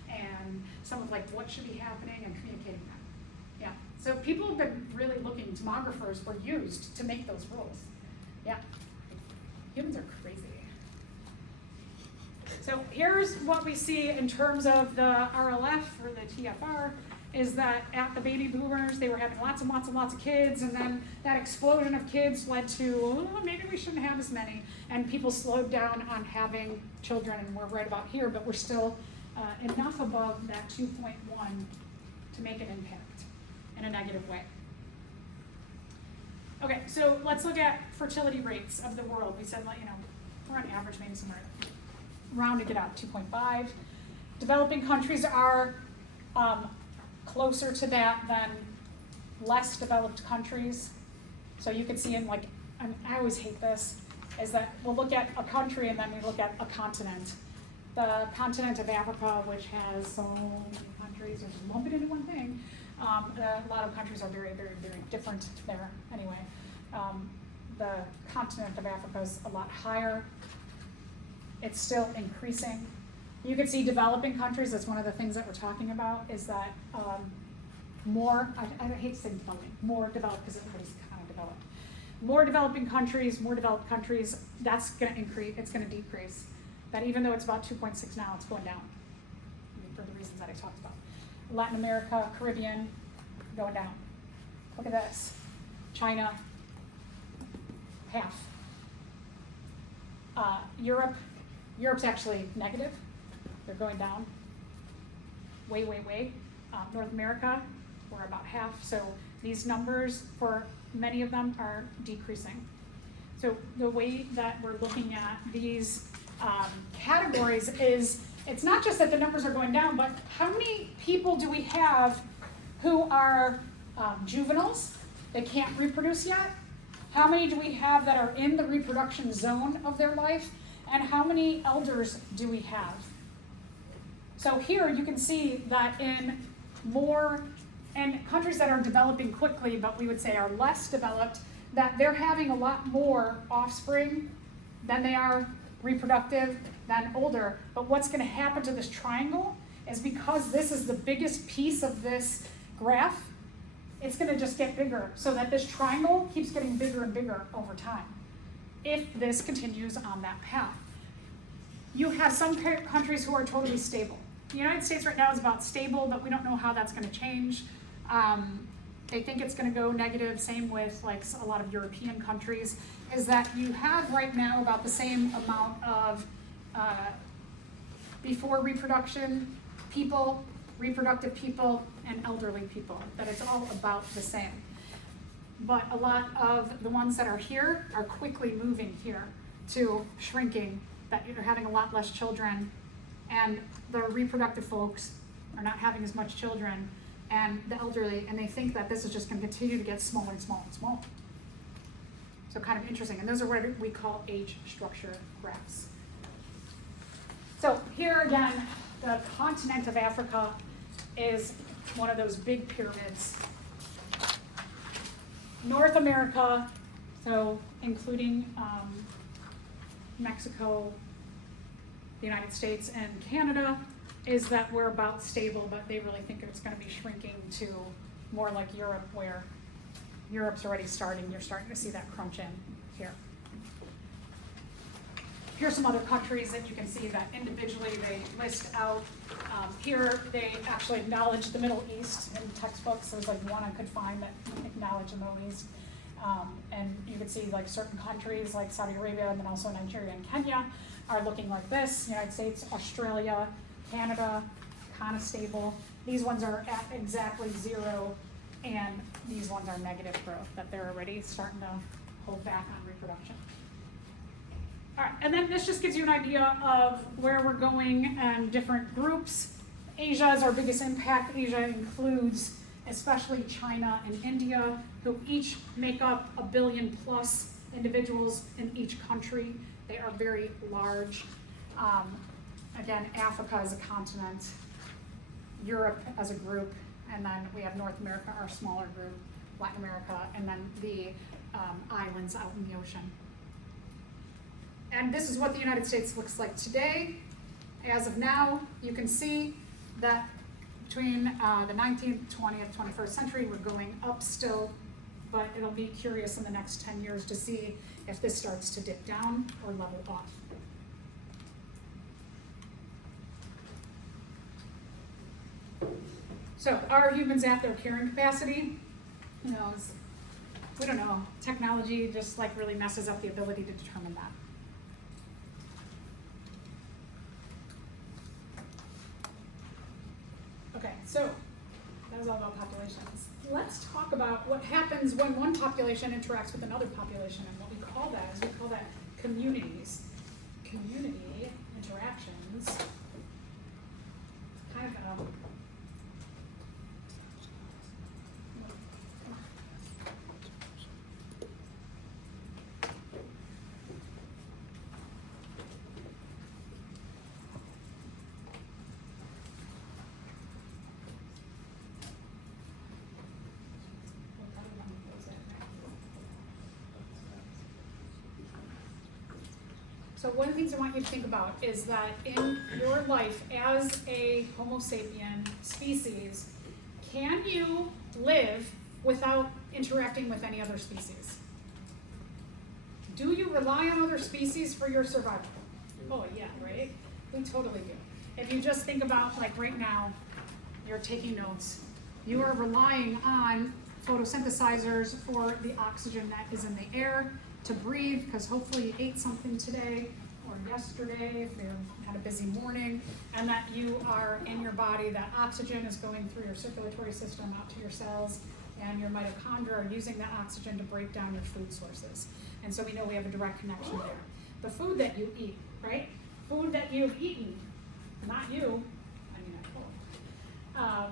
and some of like what should be happening and communicating that. Yeah. So people have been really looking. Demographers were used to make those rules. Yeah. Humans are crazy. So here's what we see in terms of the RLF or the TFR, is that at the baby boomers, they were having lots and lots and lots of kids, and then that explosion of kids led to, oh, maybe we shouldn't have as many, and people slowed down on having children, and we're right about here, but we're still enough above that 2.1 to make an impact in a negative way. Okay, so let's look at fertility rates of the world. We said, you know, we're on average maybe somewhere rounding it out, 2.5. Developing countries are closer to that than less developed countries. So you can see in like, I always hate this, is that we'll look at a country and then we look at a continent. The continent of Africa, which has so many countries, or just lump it into one thing. A lot of countries are very, very, very different there anyway. The continent of Africa is a lot higher. It's still increasing. You can see developing countries, that's one of the things that we're talking about, is that more, I hate saying developing, more developed because everybody's kind of developed. More developed countries, that's gonna increase, it's gonna decrease. That even though it's about 2.6 now, it's going down for the reasons that I talked about. Latin America, Caribbean, going down. Look at this. China, half. Europe's actually negative. They're going down. Way. North America, we're about half. So these numbers for many of them are decreasing. So the way that we're looking at these categories is, it's not just that the numbers are going down, but how many people do we have who are juveniles, they can't reproduce yet? How many do we have that are in the reproduction zone of their life? And how many elders do we have? So here you can see that in countries that are developing quickly, but we would say are less developed, that they're having a lot more offspring than they are reproductive than older. But what's going to happen to this triangle is, because this is the biggest piece of this graph, it's going to just get bigger, so that this triangle keeps getting bigger and bigger over time if this continues on that path. You have some countries who are totally stable. The United States right now is about stable, but we don't know how that's going to change. They think it's going to go negative, same with like a lot of European countries, is that you have right now about the same amount of before reproduction people, reproductive people, and elderly people, that it's all about the same. But a lot of the ones that are here are quickly moving here to shrinking, that you're having a lot less children, and the reproductive folks are not having as much children, and the elderly, and they think that this is just going to continue to get smaller and smaller and smaller. So kind of interesting, and those are what we call age structure graphs. So here again, the continent of Africa is one of those big pyramids. North America, so including Mexico, the United States, and Canada, is that we're about stable, but they really think it's going to be shrinking to more like Europe, where Europe's already starting. You're starting to see that crunch in here. Here's some other countries that you can see that individually they list out. Here they actually acknowledge the Middle East in textbooks. There's like one I could find that acknowledged the Middle East. And you can see like certain countries like Saudi Arabia and then also Nigeria and Kenya are looking like this. United States, Australia, Canada, kind of stable. These ones are at exactly 0, and these ones are negative growth, that they're already starting to hold back on reproduction. All right, and then this just gives you an idea of where we're going and different groups. Asia is our biggest impact. Asia includes especially China and India, who each make up 1 billion plus individuals in each country. They are very large. Again, Africa as a continent, Europe as a group, and then we have North America, our smaller group, Latin America, and then the islands out in the ocean. And this is what the United States looks like today. As of now, you can see that between the 19th, 20th, 21st century, we're going up still, but it'll be curious in the next 10 years to see if this starts to dip down or level off. So are humans at their carrying capacity? Who knows? We don't know. Technology just like really messes up the ability to determine that. Okay, so that was all about populations. Let's talk about what happens when one population interacts with another population, and what we call that is we call that communities. Community interactions. Kind of So one of the things I want you to think about is that in your life as a Homo sapien species, can you live without interacting with any other species? Do you rely on other species for your survival? Oh yeah, right? We totally do. If you just think about like right now, you're taking notes, you are relying on photosynthesizers for the oxygen that is in the air to breathe, because hopefully you ate something today or yesterday if you had a busy morning, and that you are in your body, that oxygen is going through your circulatory system out to your cells, and your mitochondria are using that oxygen to break down your food sources. And so we know we have a direct connection there. The food that you eat, right? Food that you've eaten, not you, I mean I hope,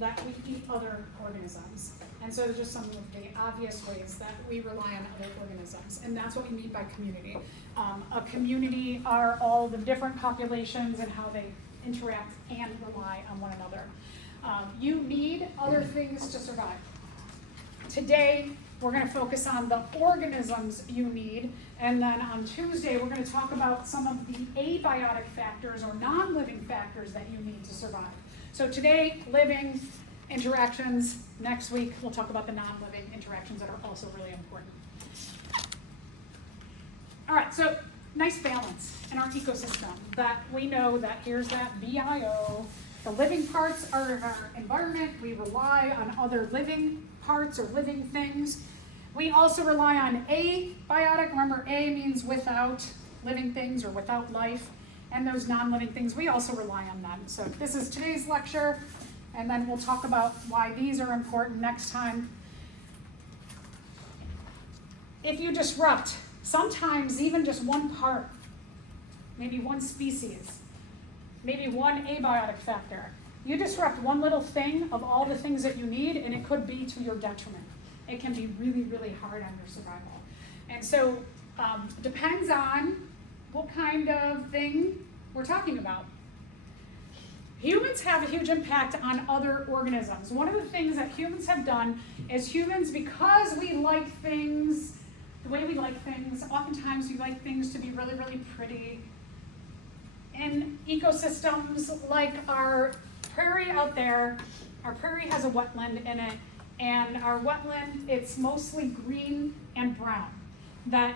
that we eat other organisms. And so there's just some of the obvious ways that we rely on other organisms. And that's what we mean by community. A community are all the different populations and how they interact and rely on one another. You need other things to survive. Today, we're going to focus on the organisms you need. And then on Tuesday, we're going to talk about some of the abiotic factors or non-living factors that you need to survive. So today, living interactions. Next week, we'll talk about the non-living interactions that are also really important. All right, so nice balance in our ecosystem, that we know that here's that BIO. The living parts are our environment. We rely on other living parts or living things. We also rely on abiotic. Remember, A means without living things or without life. And those non-living things, we also rely on them. So this is today's lecture. And then we'll talk about why these are important next time. If you disrupt, sometimes even just one part, maybe one species, maybe one abiotic factor, you disrupt one little thing of all the things that you need, and it could be to your detriment. It can be really, really hard on your survival. And so depends on what kind of thing we're talking about. Humans have a huge impact on other organisms. One of the things that humans have done is humans, because we like things, the way we like things, oftentimes we like things to be really, really pretty. In ecosystems like our prairie out there, our prairie has a wetland in it, and our wetland, it's mostly green and brown. That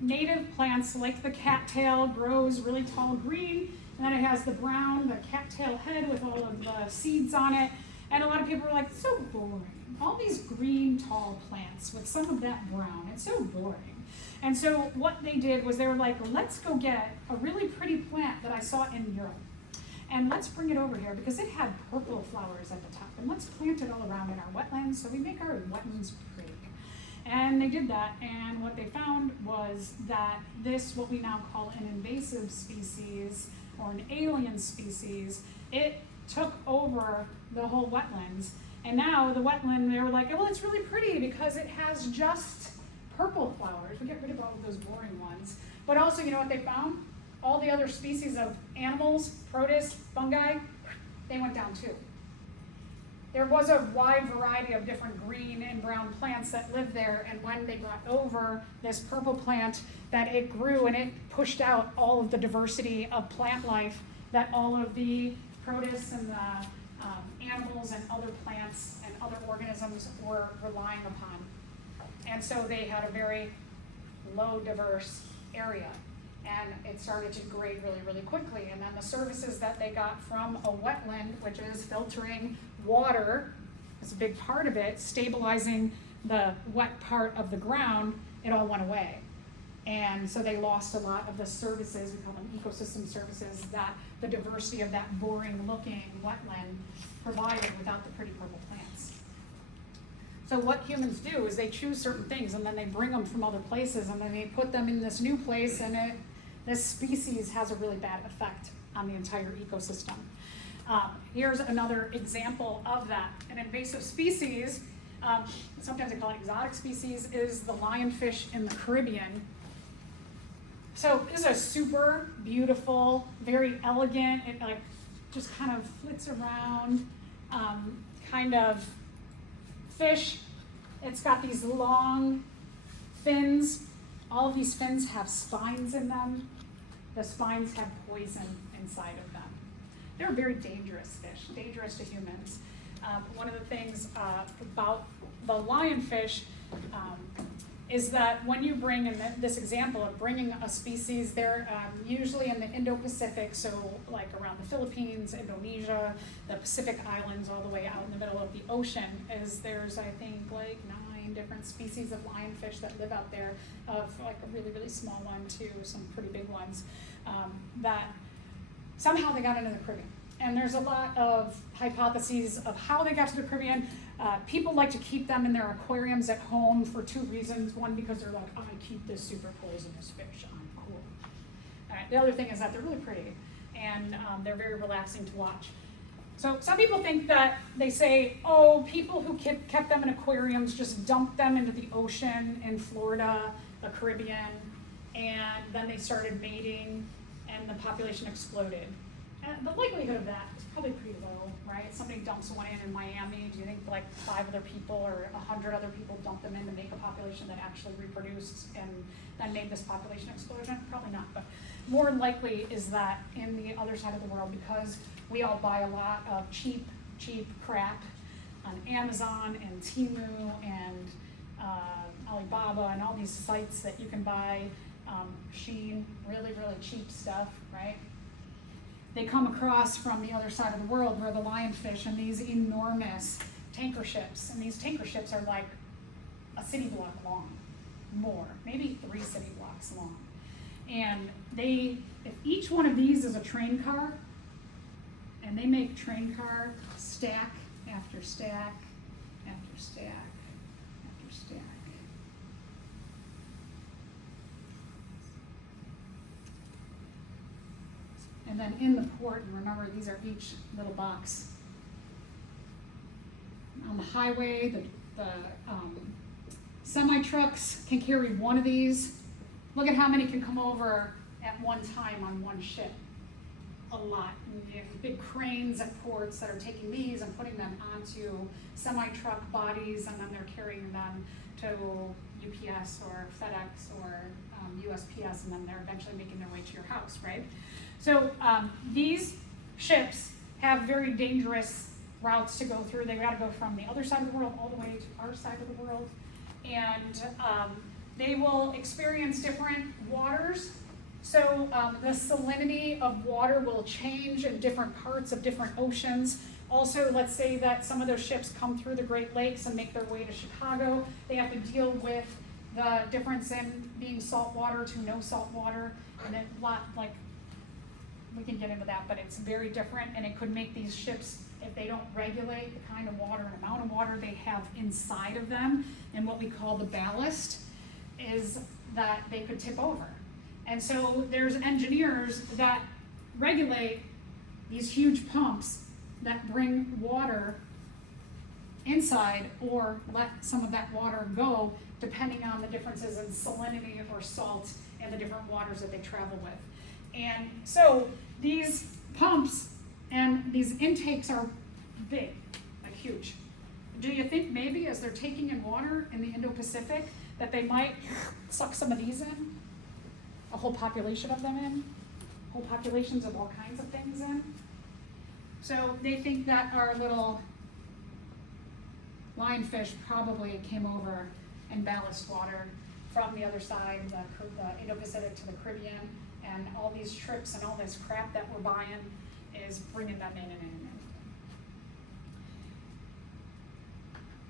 native plants like the cattail grows really tall green, and then it has the brown, the cattail head with all of the seeds on it. And a lot of people people were like, it's so boring. All these green, tall plants with some of that brown, it's so boring. And so what they did was they were like, let's go get a really pretty plant that I saw in Europe. And let's bring it over here because it had purple flowers at the top. And let's plant it all around in our wetlands so we make our wetlands pretty. And they did that, and what they found was that this, what we now call an invasive species or an alien species, it took over the whole wetlands. And now the wetland, they were like, well, it's really pretty because it has just purple flowers. We get rid of all of those boring ones. But also, you know what they found? All the other species of animals, protists, fungi, they went down too. There was a wide variety of different green and brown plants that lived there, and when they brought over this purple plant, that it grew and it pushed out all of the diversity of plant life that all of the protists and the animals and other plants and other organisms were relying upon. And so they had a very low diverse area, and it started to degrade really, really quickly. And then the services that they got from a wetland, which is filtering water, is a big part of it, stabilizing the wet part of the ground, it all went away. And so they lost a lot of the services, we call them ecosystem services, that the diversity of that boring looking wetland provided without the pretty purple plants. So what humans do is they choose certain things and then they bring them from other places and then they put them in this new place, and this species has a really bad effect on the entire ecosystem. Here's another example of that. An invasive species, sometimes they call it exotic species, is the lionfish in the Caribbean. So this is a super beautiful, very elegant, it like just kind of flits around, kind of fish. It's got these long fins. All of these fins have spines in them. The spines have poison inside of them. They're a very dangerous fish, dangerous to humans. One of the things about the lionfish is that when you bring, in this example of bringing a species, they're usually in the Indo-Pacific, so like around the Philippines, Indonesia, the Pacific Islands, all the way out in the middle of the ocean, there's I think like 9 different species of lionfish that live out there, of like a really, really small one to some pretty big ones, that somehow they got into the Caribbean. And there's a lot of hypotheses of how they got to the Caribbean. People like to keep them in their aquariums at home for 2 reasons. One, because they're like, I keep this super poisonous fish, I'm cool. All right, the other thing is that they're really pretty, and they're very relaxing to watch. So some people think that, they say, oh, people who kept them in aquariums just dumped them into the ocean in Florida, the Caribbean, and then they started mating, and the population exploded. And the likelihood of that is probably pretty low, right? Somebody dumps one in Miami. Do you think like 5 other people or 100 other people dumped them in to make a population that actually reproduced and then made this population explosion? Probably not, but more likely is that in the other side of the world, because we all buy a lot of cheap crap on Amazon and Temu and Alibaba and all these sites that you can buy, Shein, really, really cheap stuff, right? They come across from the other side of the world where the lionfish and these enormous tanker ships, and these tanker ships are like a city block long, more, maybe 3 city blocks long. And if each one of these is a train car, and they make train car stack after stack after stack after stack. And then in the port, and remember these are each little box. On the highway, the semi-trucks can carry one of these. Look at how many can come over at one time on one ship. A lot. And you have big cranes at ports that are taking these and putting them onto semi-truck bodies, and then they're carrying them to UPS or FedEx or USPS, and then they're eventually making their way to your house, right? So these ships have very dangerous routes to go through. They've got to go from the other side of the world all the way to our side of the world. And they will experience different waters. So the salinity of water will change in different parts of different oceans. Also, let's say that some of those ships come through the Great Lakes and make their way to Chicago. They have to deal with the difference in being saltwater to no saltwater, and then we can get into that, but it's very different, and it could make these ships, if they don't regulate the kind of water and amount of water they have inside of them, and what we call the ballast, is that they could tip over. And so there's engineers that regulate these huge pumps that bring water inside or let some of that water go depending on the differences in salinity or salt and the different waters that they travel with. And so these pumps and these intakes are big, like huge. Do you think maybe as they're taking in water in the Indo-Pacific that they might suck some of these in? A whole population of them in? Whole populations of all kinds of things in? So they think that our little lionfish probably came over and ballast water from the other side, the Indo-Pacific to the Caribbean, and all these trips and all this crap that we're buying is bringing them in and in and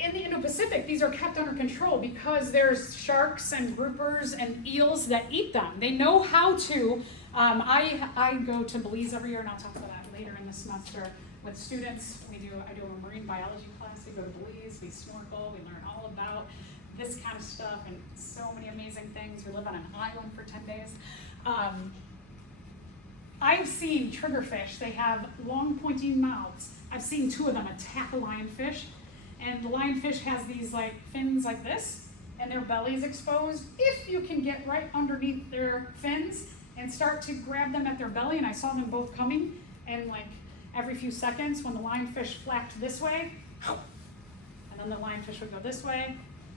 in. In the Indo-Pacific, these are kept under control because there's sharks and groupers and eels that eat them. They know how to. I go to Belize every year, and I'll talk about that later in the semester with students. I do a marine biology class. We go to Belize, we snorkel, we learn all about this kind of stuff and so many amazing things. We live on an island for 10 days. I've seen triggerfish. They have long pointing mouths. I've seen 2 of them attack a lionfish, and the lionfish has these like fins like this, and their belly's exposed. If you can get right underneath their fins and start to grab them at their belly, and I saw them both coming, and like every few seconds when the lionfish flapped this way, and then the lionfish would go this way,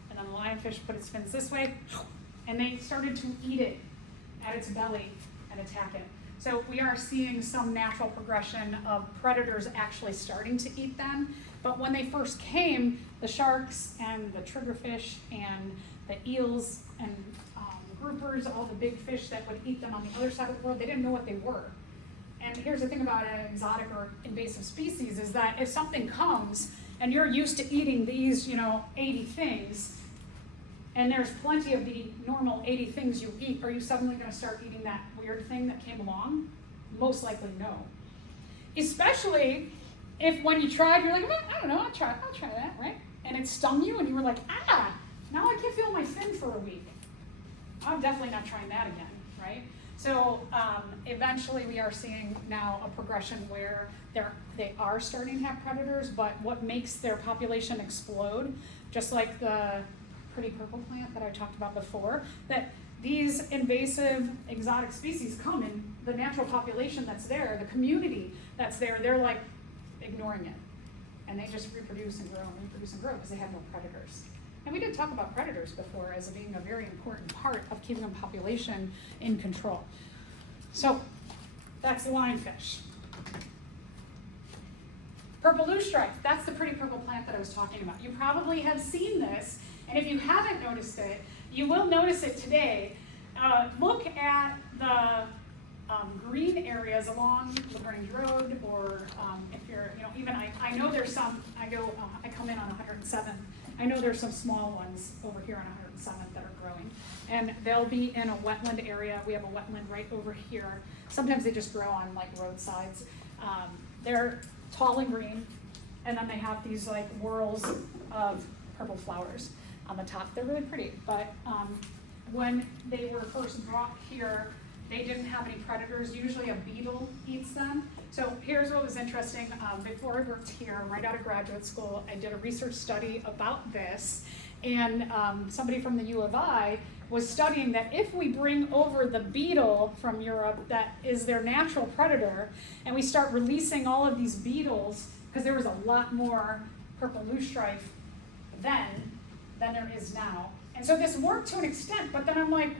and then the lionfish put its fins this way, and they started to eat it at its belly and attack it. So we are seeing some natural progression of predators actually starting to eat them. But when they first came, the sharks and the triggerfish and the eels and groupers, all the big fish that would eat them on the other side of the world, they didn't know what they were. And here's the thing about an exotic or invasive species is that if something comes and you're used to eating these, 80 things, and there's plenty of the normal 80 things you eat, are you suddenly going to start eating that weird thing that came along? Most likely no. Especially if when you tried, you're like, I don't know, I'll try that, right? And it stung you and you were like, now I can't feel my fin for a week. I'm definitely not trying that again, right? So eventually we are seeing now a progression where they are starting to have predators, but what makes their population explode, just like the pretty purple plant that I talked about before, that these invasive exotic species come in the natural population that's there, the community that's there, they're like ignoring it. And they just reproduce and grow because they have no predators. And we did talk about predators before as being a very important part of keeping a population in control. So that's the lionfish. Purple loosestrife, that's the pretty purple plant that I was talking about. You probably have seen this, and if you haven't noticed it, you will notice it today. Look at the green areas along Lagrange Road, or if you're, even I know there's some, I come in on 107. I know there's some small ones over here on 107 that are growing, and they'll be in a wetland area. We have a wetland right over here. Sometimes they just grow on like roadsides. They're tall and green, and then they have these like whorls of purple flowers on the top. They're really pretty, but when they were first brought here, they didn't have any predators. Usually a beetle eats them. So here's what was interesting. Before I worked here, right out of graduate school, I did a research study about this, and somebody from the U of I was studying that if we bring over the beetle from Europe that is their natural predator, and we start releasing all of these beetles, because there was a lot more purple loosestrife then than there is now. And so this worked to an extent, but then I'm like,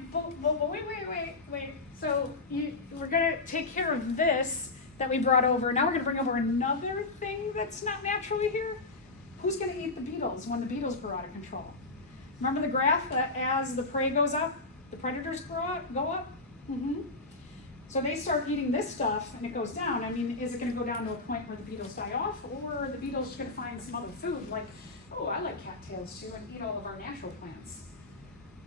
wait. So we're gonna take care of this that we brought over. Now we're gonna bring over another thing that's not naturally here? Who's gonna eat the beetles when the beetles grow out of control? Remember the graph that as the prey goes up, the predators go up? So they start eating this stuff and it goes down. I mean, is it gonna go down to a point where the beetles die off, or are the beetles just gonna find some other food, like, oh, I like cattails too, and eat all of our natural plants?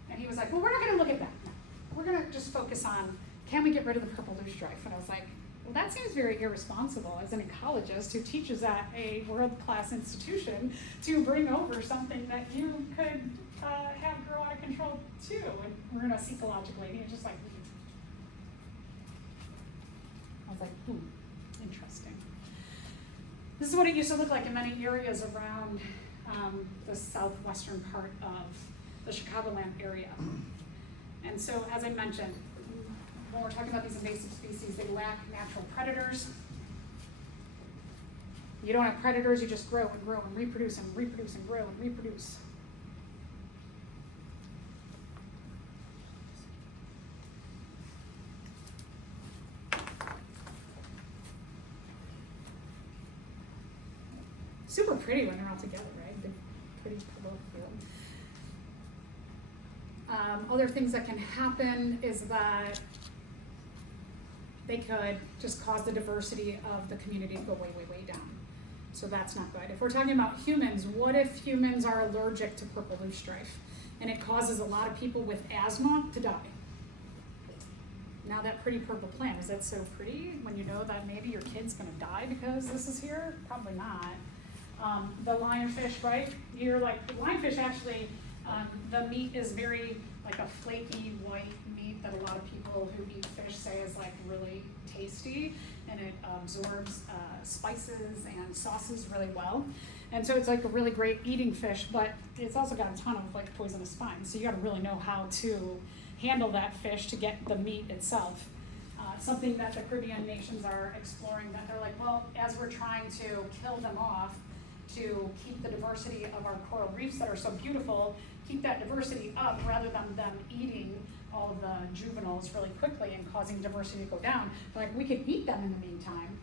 And he was like, well, we're not gonna look at that now. We're gonna just focus on, can we get rid of the purple loosestrife? And I was like, well, that seems very irresponsible as an ecologist who teaches at a world-class institution to bring over something that you could have grow out of control too. And we're gonna ecologically, and he was just like, I was like, interesting. This is what it used to look like in many areas around the southwestern part of the Chicagoland area. And so, as I mentioned, when we're talking about these invasive species, they lack natural predators. You don't have predators, you just grow and grow and reproduce and reproduce and grow and reproduce. Super pretty when they're all together, right? They're pretty colorful. Other things that can happen is that they could just cause the diversity of the community to go way, way, way down. So that's not good. If we're talking about humans, what if humans are allergic to purple loosestrife and it causes a lot of people with asthma to die? Now that pretty purple plant, is that so pretty when you know that maybe your kid's gonna die because this is here? Probably not. The lionfish, right? You're like, the lionfish actually, the meat is very like a flaky white meat that a lot of people who eat fish say is like really tasty, and it absorbs spices and sauces really well. And so it's like a really great eating fish, but it's also got a ton of like poisonous spines. So you gotta really know how to handle that fish to get the meat itself. Something that the Caribbean nations are exploring, that they're like, well, as we're trying to kill them off to keep the diversity of our coral reefs that are so beautiful, keep that diversity up rather than them eating all of the juveniles really quickly and causing diversity to go down. Like, we could eat them in the meantime.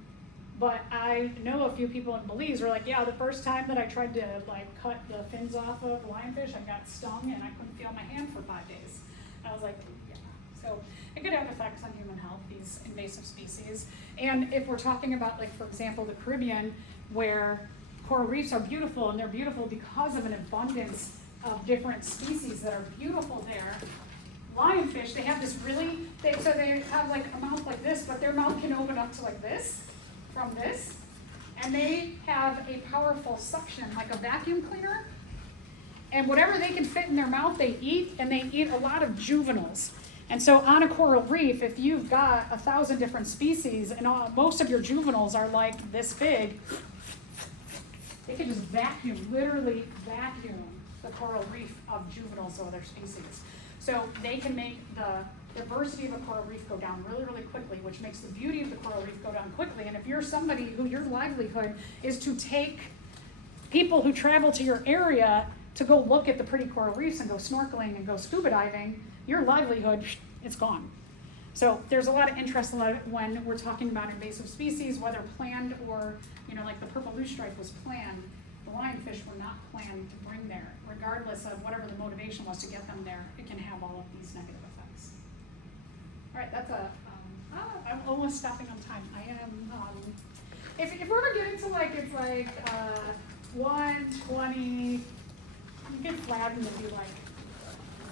But I know a few people in Belize were like, yeah, the first time that I tried to like cut the fins off of lionfish, I got stung and I couldn't feel my hand for 5 days. I was like, yeah. So it could have effects on human health, these invasive species. And if we're talking about, like, for example, the Caribbean, where coral reefs are beautiful, and they're beautiful because of an abundance of different species that are beautiful there. Lionfish, they have this really, so they have like a mouth like this, but their mouth can open up to like this, from this, and they have a powerful suction, like a vacuum cleaner, and whatever they can fit in their mouth, they eat, and they eat a lot of juveniles. And so on a coral reef, if you've got 1,000 different species, and most of your juveniles are like this big, they can just vacuum, literally vacuum the coral reef of juveniles of other species. So they can make the diversity of a coral reef go down really, really quickly, which makes the beauty of the coral reef go down quickly. And if you're somebody who your livelihood is to take people who travel to your area to go look at the pretty coral reefs and go snorkeling and go scuba diving, your livelihood, it's gone. So there's a lot of interest when we're talking about invasive species, whether planned or, like the purple loosestrife was planned. The lionfish were not planned to bring there. Regardless of whatever the motivation was to get them there, it can have all of these negative effects. All right, that's I'm almost stopping on time. I am, if we're getting to like, it's like 1:20, you can flatten and be like,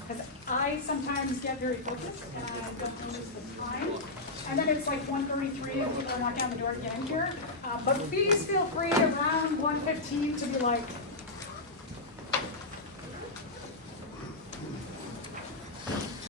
because I sometimes get very focused and I don't notice the time. And then it's like 1:33 and people are knocking on the door to get in here. But please feel free around 1:15 to be like,